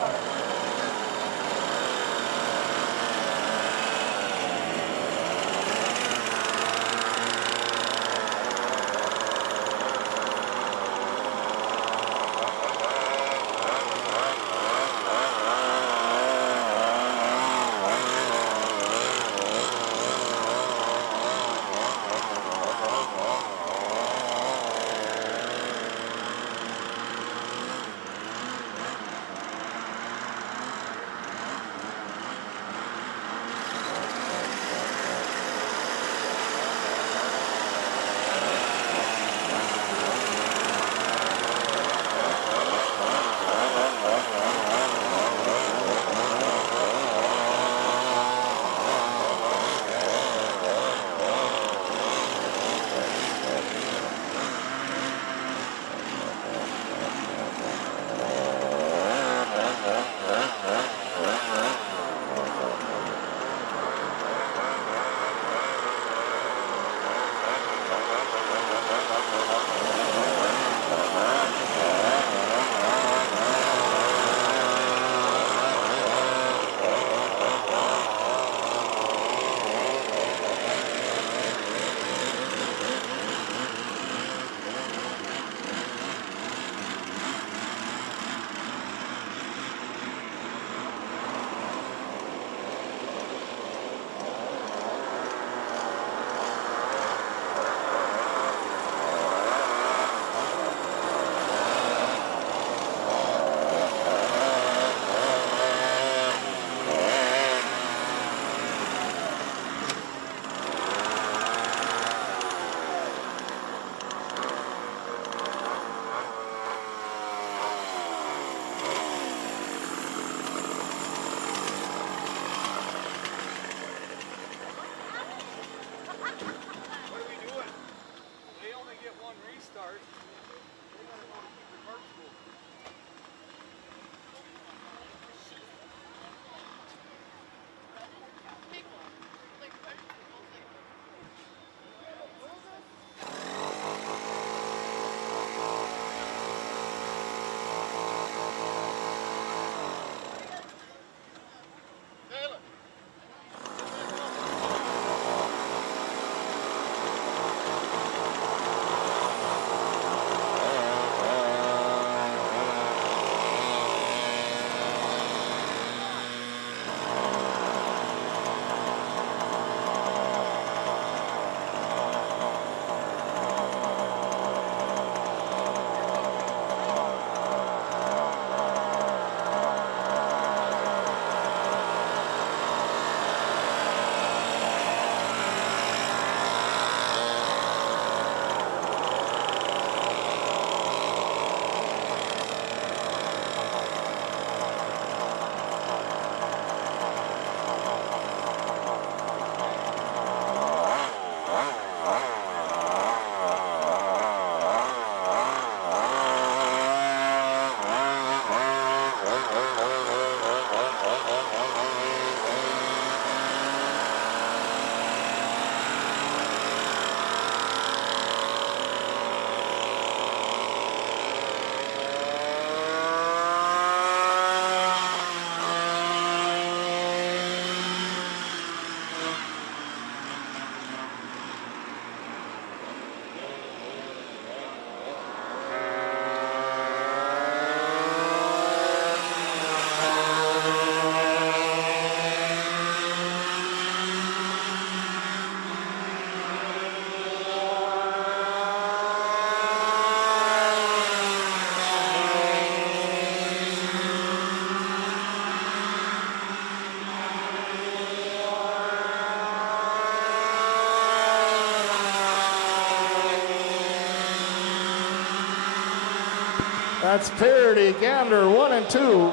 That's Parity Gander 1 and 2.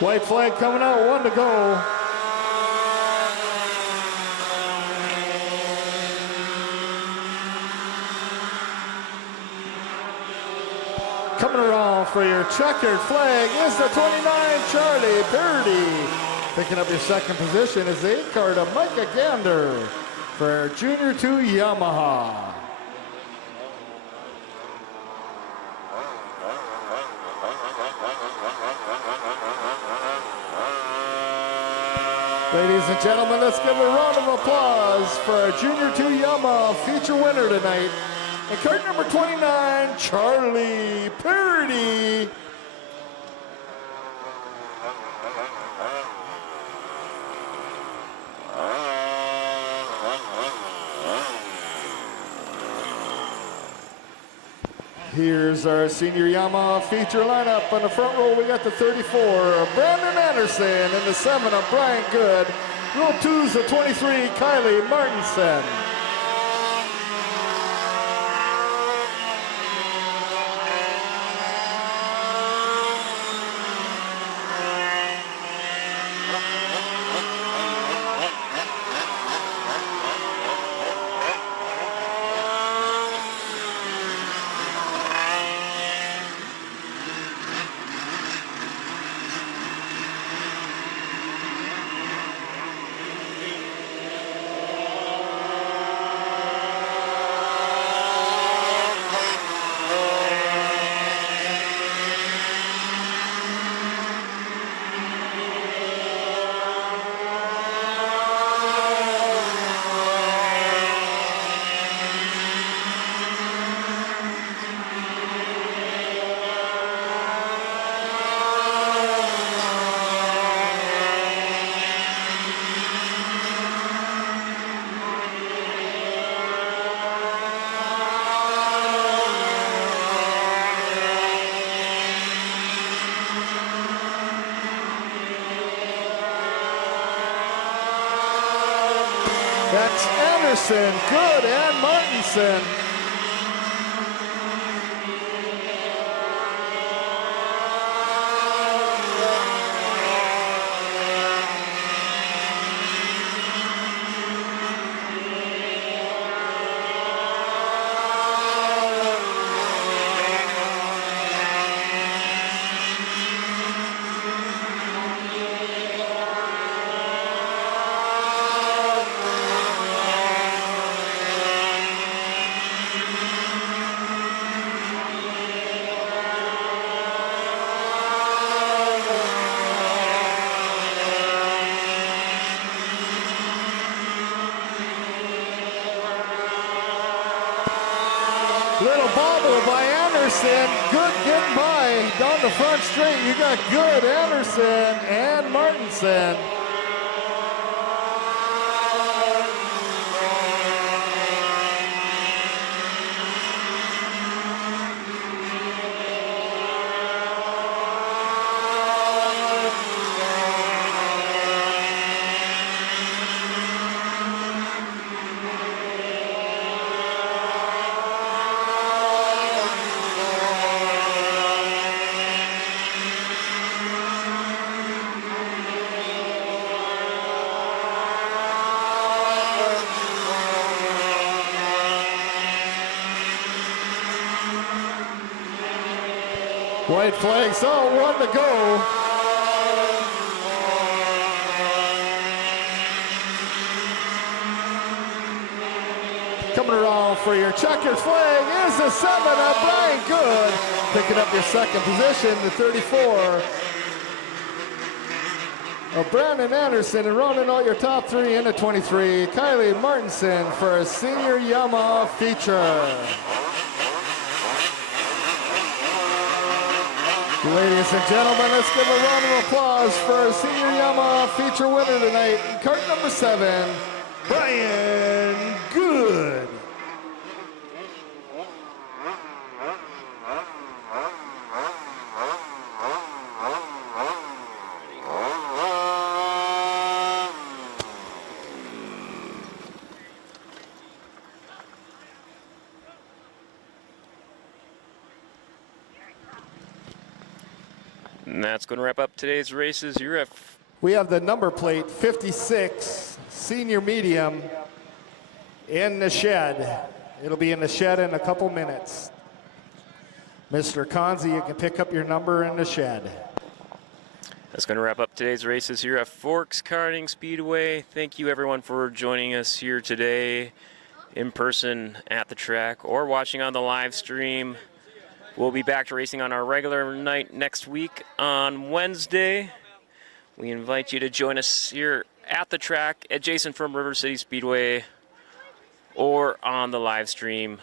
White flag coming out, 1 to go. Coming around for your checkered flag is the 29, Charlie Purdy. Picking up your second position is the 8 car to Micah Gander for Junior 2 Yamaha. Ladies and gentlemen, let's give a round of applause for our Junior 2 Yamaha feature winner tonight. And card number 29, Charlie Purdy. Here's our senior Yamaha feature lineup. On the front row, we got the 34, Brandon Anderson, and the 7 of Brian Good. Row 2's the 23, Kylie Martinson. That's Anderson, Good, and Martinson. Little bobble by Anderson. Good getting by down the front straight. You got Good, Anderson, and Martinson. White flags out, 1 to go. Coming around for your checkered flag is the 7 of Brian Good. Picking up your second position, the 34 of Brandon Anderson, and rounding out your top 3 in the 23, Kylie Martinson for a senior Yamaha feature. Ladies and gentlemen, let's give a round of applause for our senior Yamaha feature winner tonight, cart number 7, Brian Good. And that's going to wrap up today's races. You're at We have the number plate 56, senior medium, in the shed. It'll be in the shed in a couple minutes. Mr. Konzi, you can pick up your number in the shed. That's going to wrap up today's races here at Forks Karting Speedway. Thank you everyone for joining us here today in person at the track or watching on the live stream. We'll be back to racing on our regular night next week on Wednesday. We invite you to join us here at the track adjacent from River City Speedway or on the live stream.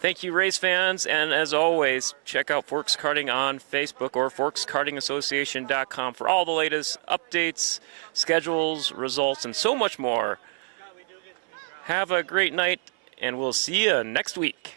Thank you, race fans, and as always, check out Forks Karting on Facebook or forkskartingassociation.com for all the latest updates, schedules, results, and so much more. Have a great night, and we'll see you next week.